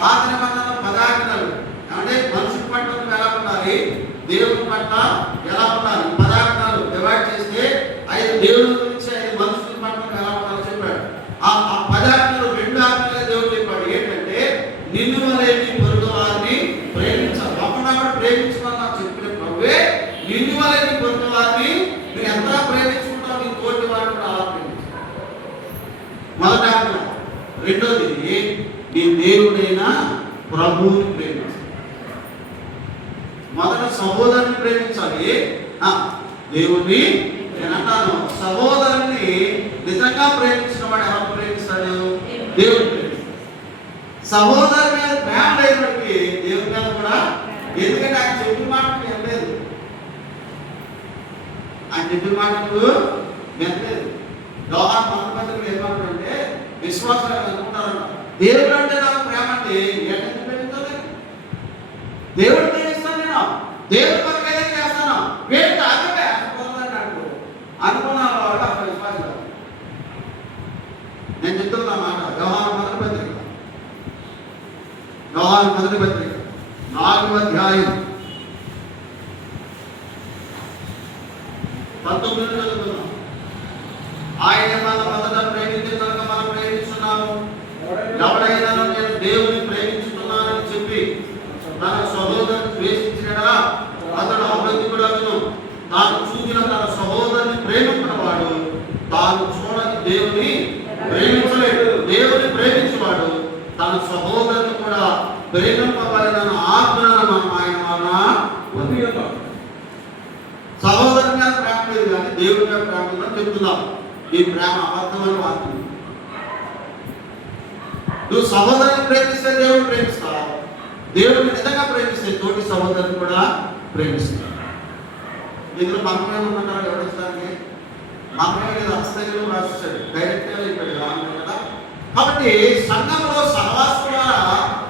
పాత నిబంధనల పదాజ్ఞలు అంటే మనుషుల పట్ల ఎలా ఉండాలి, దేవుని పట్ల ఎలా ఉండాలి, పదాజ్ఞలు డివైడ్ చేస్తే 5 దేవుని గురించి 5 మనుషుల పట్ల ఎలా ఉండాలో చెప్పాడు. ఆ పదాజ్ఞలు 2 ఆజ్ఞలుగా దేవుడు చెప్పాడు. ఏంటంటే నిన్ను వలె నీ పొరుగు వారిని ప్రేమించాలి. ఒకనొకడు ప్రేమించుకుని నాకు చెప్పిన ప్రభువే, నిన్ను వలె నీ పొరుగు వారిని నువ్వు ఎంత ప్రేమించుకుంటావు నీ తోటి వారిని కూడా అలా ప్రేమించాలి. మొదటి ఆజ్ఞ. రెండోది నీ దేవుడైన ప్రభువుని ప్రేమించాలి. మొదట సహోదరుని ప్రేమించాలి. దేవుణ్ణి నేను అంటాను, సహోదరుని నిజంగా ప్రేమించిన వాడు ఎవరు ప్రేమిస్తాడు? దేవుడు ప్రేమిస్తాడు. సహోదరు మీద ప్రేమ లేనప్పటికీ దేవుని మీద కూడా, ఎందుకంటే ఆయన చెప్పిన మాట వినలేదు, ఆయన చెప్పిన మాటకు వినలేదు. యోహాను మొదటి ఏమంటారంటే విశ్వాసాలు అనుకుంటారంట, దేవుడు అంటే నాకు ప్రేమ అంటే ఎందుకు ప్రేమిస్తాను? దేవుడు ప్రేమిస్తాను, నేను దేవుడి పనికి ఏదైనా చేస్తాను, వేడి అదే అనుకోవాలంటే అనుకున్న వాళ్ళు అక్కడ విశ్వాసం. నేను చెప్తున్నా మాట యోహాను మొదటి పత్రిక 4వ అధ్యాయం 19 చదువుతున్నాం. ఆయన మన మొదట ప్రేమించే కనుక మనం ప్రేమిస్తున్నాము. ఎవడైనా నేను దేవుని ప్రేమించుతున్నానని చెప్పి తన సహోదరుని ద్వేషించినడా అతడు అబద్ధికుడగును. తాను చూసిన తన సహోదరుని ప్రేమించిన వాడు తాను చూడని దేవుని ప్రేమించలేడు. దేవుని ప్రేమించేవాడు తన సహోదరుని కూడా ప్రేమింపబడిన ఆజ్ఞను మనం ఆయన వలన పొంది ఉన్నాం. సహోదరుని మీద ప్రేమ లేదు కానీ దేవుని మీద ప్రేమ ఉందని చెప్తున్నాం. ఈ ప్రేమ అబద్ధమని వాక్యం. నువ్వు సహోదరుని ప్రేమిస్తే దేవుని ప్రేమిస్తావు, దేవుడిని నిజంగా ప్రేమిస్తే తోటి సహోదరుని కూడా ప్రేమిస్తావు. ఇందులో మనమే ఉన్నట్టు ఎవరిస్తానికి మనమే లేదా హస్తగిరి రాస్తాడు, డైరెక్ట్గా ఇక్కడ కదా. కాబట్టి సంఘంలో సహవాసం ద్వారా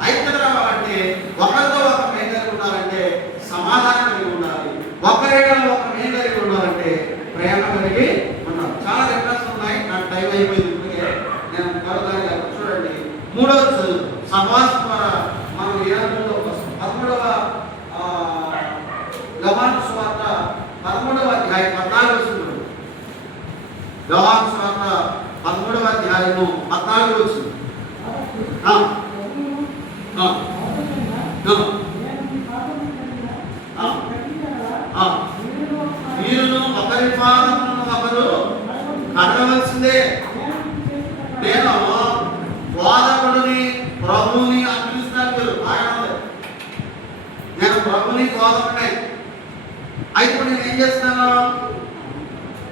ఐక్యత రావాలంటే ఒకరితో ఒకరు ఏం కలిగి ఉండాలంటే సమాధానం కలిగి ఉండాలి. ఒకరిలో ఒకరు ఏం కలిగి ఉండాలంటే ప్రేమ కలిగి ఉండాలి. చాలా రిఫరెన్స్ ఉన్నాయి, నాకు టైం అయిపోయింది. ఇప్పటికే నేను కలుగుతాను. చూడండి, 3వ సహవాసం ద్వారా మనం ఏ అనుభవంలో వస్తాం. 13వ యోహాను సువార్త 13వ అధ్యాయం 14 వచనం. యోహాను సువార్త 13వ అధ్యాయము 14 వచనం. మీరును ఒకరి పాదములను ఒకరు కడగవలసిందే. నేను బోధకుడిని ప్రభువుని అని పిలుస్తాను. నేను ప్రభుని బోధకుడే. అయితే నేను ఏం చేస్తున్నాను?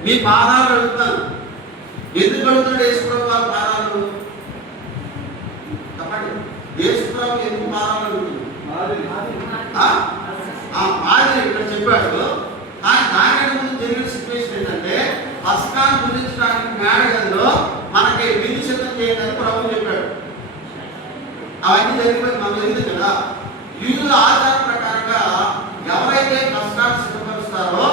మీ పాదాలు అడుగుతాను. ఎందుకు అడుగుతాడు యేసుప్రభు వారి పాదాలు? చెప్పండి, యేసుప్రభు ఎందుకు పాదాలు అడుగుతుంది? మాది ఇక్కడ చెప్పాడు. కానీ దాని ముందు జరిగిన సిచ్యువేషన్ ఏంటంటే పస్కాన్ని గురించడానికి మేడ గదిలో మనకి విందు సిద్ధం చేయాలని ప్రభు చెప్పాడు. అవన్నీ జరిగిపోయి మనం జరిగింది కదా. యూదుల ఆచారం ప్రకారంగా ఎవరైతే పస్కాన్ని సిద్ధపరుస్తారో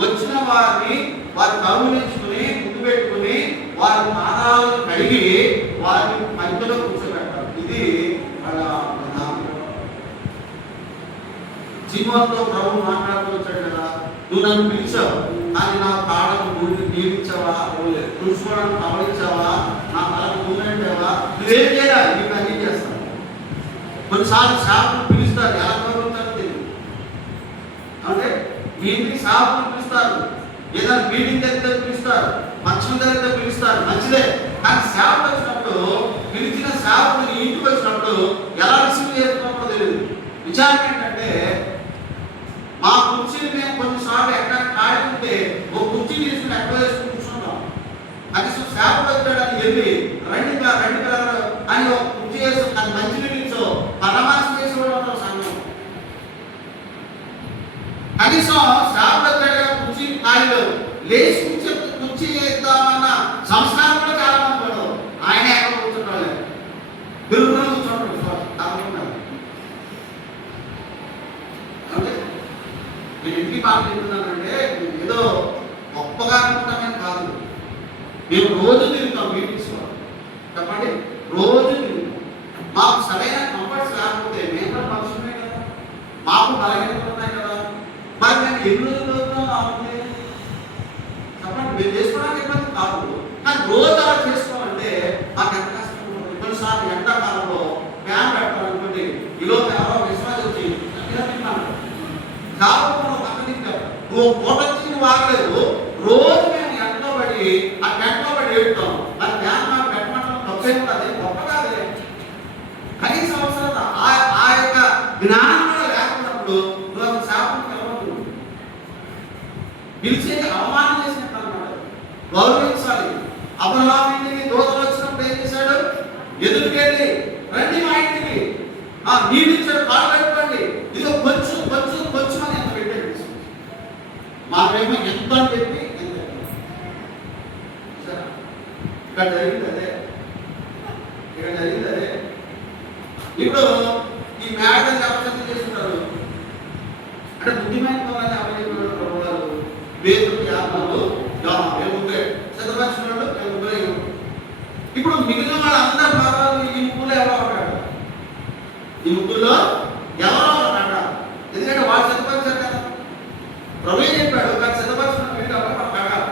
వచ్చిన వారిని వారి కౌగులించుకుని ముందు పెట్టుకుని వారి పాదాలను కడిగి వారిని పంచలో కూర్చోబెట్టారు. ఇది వాళ్ళ విధానం. సీమోనుతో ప్రభు మాట్లాడుతూ వచ్చాడు కదా, నువ్వు నన్ను పిలిచావు కానీ నా కాళ్ళకు నీవిచ్చావా, తుడుచుకోవడానికి కవలించావా, నా తలకు ముందంటావా, నువ్వేం చేయాలి? నీకు అన్నీ చేస్తాను. కొన్నిసార్లు శాపను పిలుస్తారు, ఎలా గౌరవించాలో తెలియదు. అంటే మీ ఇంటికి శాపను పిలుస్తారు, ఏదైనా మీటింగ్ జరిగితే పిలుస్తారు, పక్షం జరిగితే పిలుస్తారు, మంచిదే. కానీ శాప వచ్చినప్పుడు, పిలిచిన శాపను నీ ఇంటికి వచ్చినప్పుడు ఎలా రిసీవ్ చేసుకున్నప్పుడు తెలియదు. విచారణ ఏంటంటే మా కుర్చీని మేము కొన్నిసార్లు ఎక్కడ ఖాళీ ఉంటే ఒక కుర్చీ తీసుకుని ఎక్కడ వేసుకుని కూర్చుంటాం. కనీసం శాప వచ్చాడని వెళ్ళి రండి పిల్లలు అని ఒక కుర్చీ వేసి అది మంచి నీళ్ళించో పరమాశం చేసుకోవడం సంఘం. కనీసం శాప వచ్చాడు కుర్చీ ఖాళీలో లేచి కుర్చీ వేద్దామన్న సంస్కారం కూడా చాలా మంది పడదు. ఆయన ఎక్కడ కూర్చుంటాడు, బిరుకులో కూర్చోంటాడు. నేను ఇంటికి మాట చెప్తున్నానంటే ఏదో గొప్పగా అనుకుంటామని కాదు. మేము రోజు తిరుగుతాం మీటింగ్స్లో. చెప్పండి, రోజు తిరుగుతాం. మాకు సరైన కంఫర్ట్స్ లేకపోతే మేము కూడా మనుషులమే కదా, మాకు బలహీనతలు ఉన్నాయి కదా. మరి మేము ఎన్ని రోజులు అవుతుంది చెప్పండి. మేము చేసుకోవడానికి ఇబ్బంది కాదు, కానీ రోజు అలా చేసుకోవాలంటే మాకు ఎంత కష్టం ఉంటుంది. కొన్నిసార్లు ఎండాకాలంలో ఫ్యాన్ పెట్టాలనుకోండి, ఈలో ఎవరో విశ్వాసం వచ్చి నువ్వు పూట వచ్చి వాగలేదు. రోజు మేము ఎంతో పడి ఆ గంటలో పడి ఏడుతాం. అది ధ్యానం పెట్టమంటాం తప్పే ఉంటుంది, గొప్ప కాదులే. కనీస అవసరం ఆ యొక్క జ్ఞానం కూడా లేకున్నప్పుడు నువ్వు శాప గౌరవించాలి. అబ్రహాము ఇంటికి దూతలు వచ్చినప్పుడు ఏం చేశాడు? ఎదురుకెళ్ళి రండి మా ఇంటికి, నీళ్ళు ఇచ్చాడు, కాలు పెట్టుకోండి, ఇదిగో కొంచెం కొంచెం కొంచెం అని ఎంత పెట్టాడు. మాకేమో ఎంత అని చెప్పి ఎంత. ఇక్కడ జరిగింది అదే, ఇక్కడ జరిగింది అదే. ఇప్పుడు ఈ మ్యారేజ్ ఎవరు చేస్తున్నారు అంటే బుద్ధిమైన వాళ్ళని ఎవరు చెప్పినాడు? ప్రభు గారు పేదలు, యాభలు, ముగ్గురే సిద్ధపరిచినాడు, ముగ్గురే. ఇప్పుడు మిగిలిన వాళ్ళు అందరి భాగాలు ఈ ముగ్గురులో ఎవరో ఉంటాడు, ఈ ముగ్గురులో ఎవరో ఉంటాడు. ఎందుకంటే వాళ్ళు సిద్ధపరిచారు కదా, ప్రభు చెప్పాడు. కానీ సిద్ధపరిచిన వీళ్ళు ఎవరు కాదు.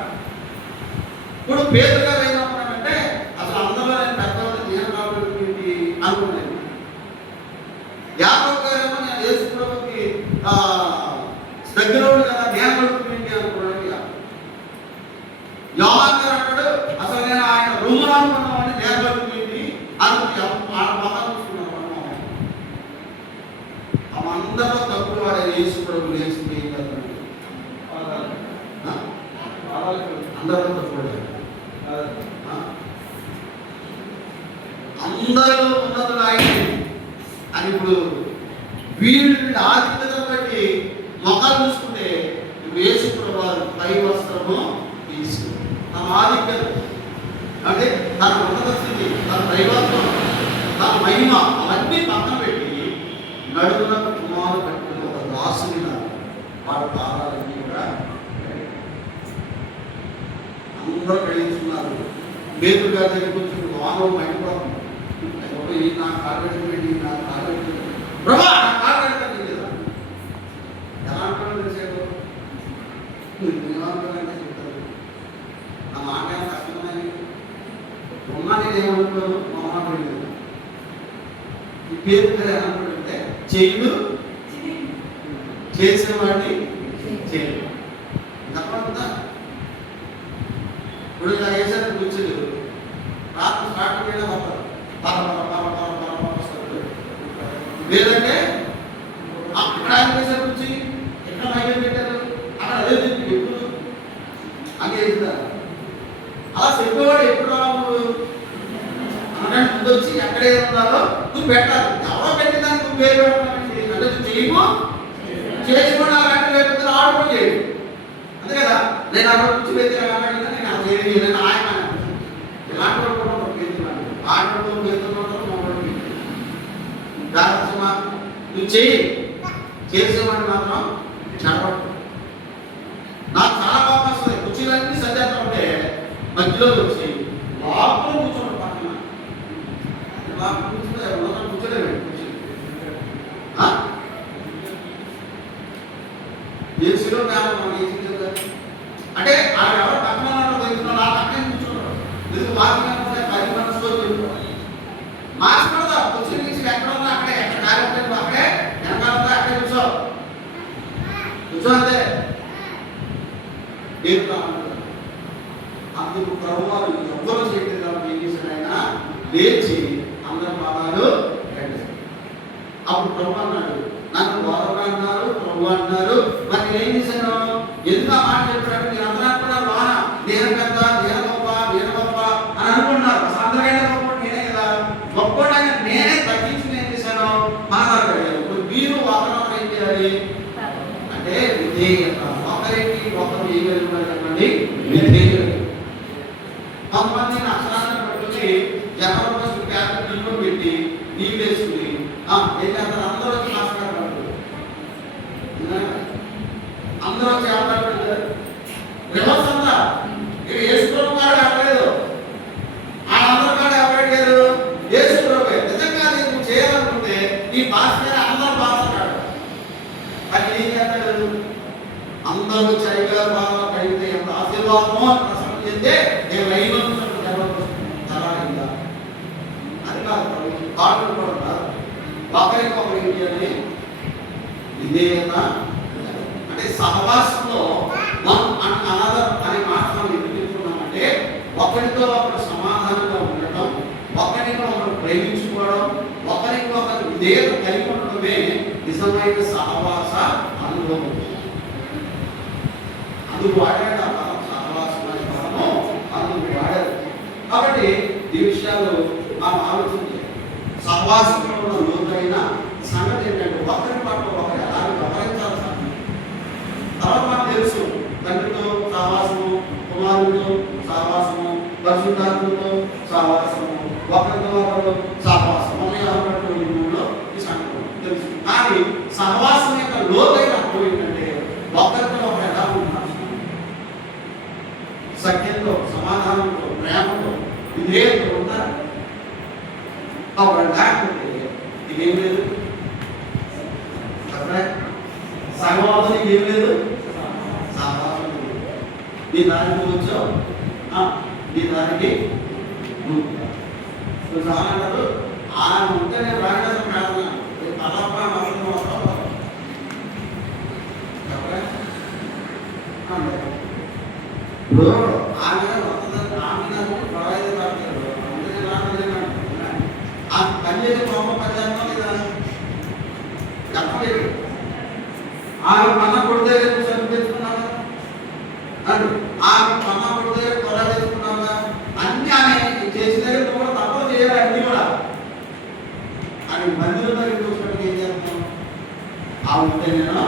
ఇప్పుడు పేదలుగా ఏమనుకున్నాడంటే అసలు అందరిలో నేను పెద్దవాళ్ళు నేను కాబట్టి అనుకున్నాను. యాకోబు గారేమో నేను యేసు ప్రభుకి దగ్గర కదా నేను కొడుకునేంటి అనుకున్నాడు. యోహాను గారు అంటాడు అసలు నేను ఆయన రొమ్మును అనుకున్నామని నేను కొడుకునేంటి అందరూ తప్పుడు వాడే యేసు ప్రభు లేచింది ఏం కదా అందరూ తప్పుడు అందరూ ఉన్నతులు ఆయన అని. ఇప్పుడు వీళ్ళు ఆధిక్యతను బట్టి మొక్కలు చూసుకుంటే యేసు ప్రభు పై వస్త్రము తీసుకుని తన ఆధిక్యత అంటే తన ఉన్నత స్థితి, తన దైవత్వం, తన మహిమ అవన్నీ పక్కన పెట్టి నడుమున కుమారు పట్టిన ఒక దాసుని వాడు పాదాలన్నీ కూడా అందరూ గ్రహించుకున్నారు. పేతురు గారి దగ్గర కొంచెం వాహనం మైపోతుంది. నా కార్పెట్టి నా కార్పెట్టి ప్రభా నా కార్పెట్టి లేదా ఎలా అంటారు తెలిసేదో చెప్తారు. నా మాట కష్టమని ఉన్నా నేను ఏమనుకోను మొహమాటం. ఈ పేరు ఏమనుకుంటే చెయ్యు చేసేవాడిని చేయడు తప్పంతా. ఇప్పుడు ఇలా వేసారు కూర్చోదు, రాత్రి స్టార్ట్ చేయడం వస్తారు లేదంటే అక్కడ ఆయన వేసారు కూర్చి ఎక్కడ మైలు పెట్టారు అక్కడ అదే ఎప్పుడు అని చేస్తారు. అలా చెప్పేవాడు ఎప్పుడు రావు అన్నట్టు ముందు వచ్చి ఎక్కడే ఉన్నారో నువ్వు పెట్టాలి. ఎవరో పెట్టేదాన్ని నువ్వు పేరు పెట్టాలంటే అంటే నువ్వు చేయము చేసుకోండి అలాంటి లేకపోతే ఆడుకో చేయడు అంతే కదా. నేను అక్కడ కూర్చి వ్యక్తిగా మాట్లాడినా నేను అది చేయలేదు ఆయన ఇలాంటి వాళ్ళు కూడా ఆటలు నువ్వు చెయ్యి చేసేవాడిని మాత్రం చదవడు. నాకు చాలా బాగా వస్తుంది. కుర్చీలన్నీ సజ్జాతం ఉంటే మధ్యలో వచ్చి లోపల కూర్చోండి పక్కన కూర్చోలేదు ఏసీలో అంటే ఆయన ఎవరు పక్కన తెలుసుకున్నారు ఆ పక్కనే కూర్చున్నారు. ఎందుకు వాకింగ్ 10 మనసులో మార్చుకోదా వచ్చి నుంచి ఎక్కడ ఉన్నా అక్కడే ఎక్కడ కార్యక్రమం అక్కడే వెనకాలంతా అక్కడే కూర్చోంతే అందుకు ప్రభువారు ఎవ్వరు చేయడం ఏం చేశాడు? ఆయన లేచి అందరి పాదాలు అప్పుడు ప్రభు అన్నాడు నన్ను గౌరవ అన్నారు, ప్రభు అన్నారు, మరి నేను ఏం చేశాను? ఎందుకు ఆ మాట చెప్పాడు? మీరు అందరూ అనుకున్నారు వాన నేను పెద్ద నేను గొప్ప నేను గొప్ప అని అనుకున్నారు. అందరికైనా గొప్ప నేనే కదా. గొప్ప నేనే తగ్గించుకుని ఏం చేశాను? మాట్లాడగలిగాను. ఇప్పుడు మీరు వాతావరణం ఏం చేయాలి అంటే విధేయత. ఒకరికి ఒకరు ఏం వెళ్ళిపోయి చెప్పండి విధేయత. కొంతమంది అక్షరాన్ని పట్టుకుని జనంలో నీళ్ళు పెట్టి నీళ్ళు వేసుకుని అందరూ వచ్చి మాట్లాడతారు. అందరూ వచ్చి ఆడతారు. రివర్స్ అంతా ఇక యేసుప్రభు గారు ఆడలేదు, అందరూ కాడ ఆడలేదు. యేసుప్రభు నిజంగా నీకు చేయాలనుకుంటే ఈ భాష అందరూ బాగుంటాడు. అది ఏం చేస్తాడు? అందరూ చైగా బాగా కలిగితే ఎంత ఆశీర్వాదమో ప్రసంగం చేస్తే నేను లైన్ చాలా అయిందా అది కాదు. పాటలు కూడా కాదు. ఒకరికి ఒకరు ఏం చేయాలి? విధేయత అంటే సహవాసంలో అనదర్ అనే మాట మనం ఎందుకు చెప్తున్నామంటే ఒకరితో ఒకరు సమాధానంగా ఉండటం, ఒకరితో ఒకరు ప్రేమించుకోవడం, ఒకరికి ఒకరు విధేయత కలిగి ఉండడమే నిజమైన సహవాస అనుభవం. అందుకు వాడే సహవాసం అనే పదము కాబట్టి ఈ విషయాలు మనం ఆలోచించాలి. సహవాసంలో ఉన్న లోతైన సంగతి ఏంటంటే ఒకరి పట్ల ఒకరు ఎలా వ్యవహరించాలి సంగతి. తర్వాత మనకు తెలుసు తండ్రితో సహవాసము, కుమారుడితో సహవాసము, పరిశుద్ధాత్మతో సహవాసము, ఒకరితో ఒకరు సహవాసం ఈ సంగతి తెలుసు. కానీ సహవాసం యొక్క లోతైన అర్థం ఏంటంటే ఒకరితో ఒకరు ఎలా ఉన్నారు, సఖ్యంతో, సమాధానంతో, ప్రేమతో, విధేయతో ఉంటారు. లేకపోతే ఇదేం లేదు, సహవాసం ఏం లేదు, సహవాసం లేదు. నీ దానికి నువ్వు వచ్చావు, నీ దానికి నువ్వు చాలా అంటారు. ఆయన ఉంటే నేను రాయడం కాదు తలప్రా నష్టం వస్తావు. ఇప్పుడు ఆమె వస్తుంది, ఆమె ప్రొవైడ్ పడతారు. అందుకే రావడం ఆ పని చేసే గొప్ప పనిచేస్తాం లేదా చెప్పలేదు. ఆమె పన్న కొడితే చదివించుకున్నావా అంటు, ఆమె పన్న కొడితే త్వర చేసుకున్నావా అన్ని ఆమె చేసిన కూడా తప్ప చేయాలి. అన్ని కూడా ఆమె మందిరంలో చూసినట్టు ఏం చేస్తాం. ఆ ఉంటే నేను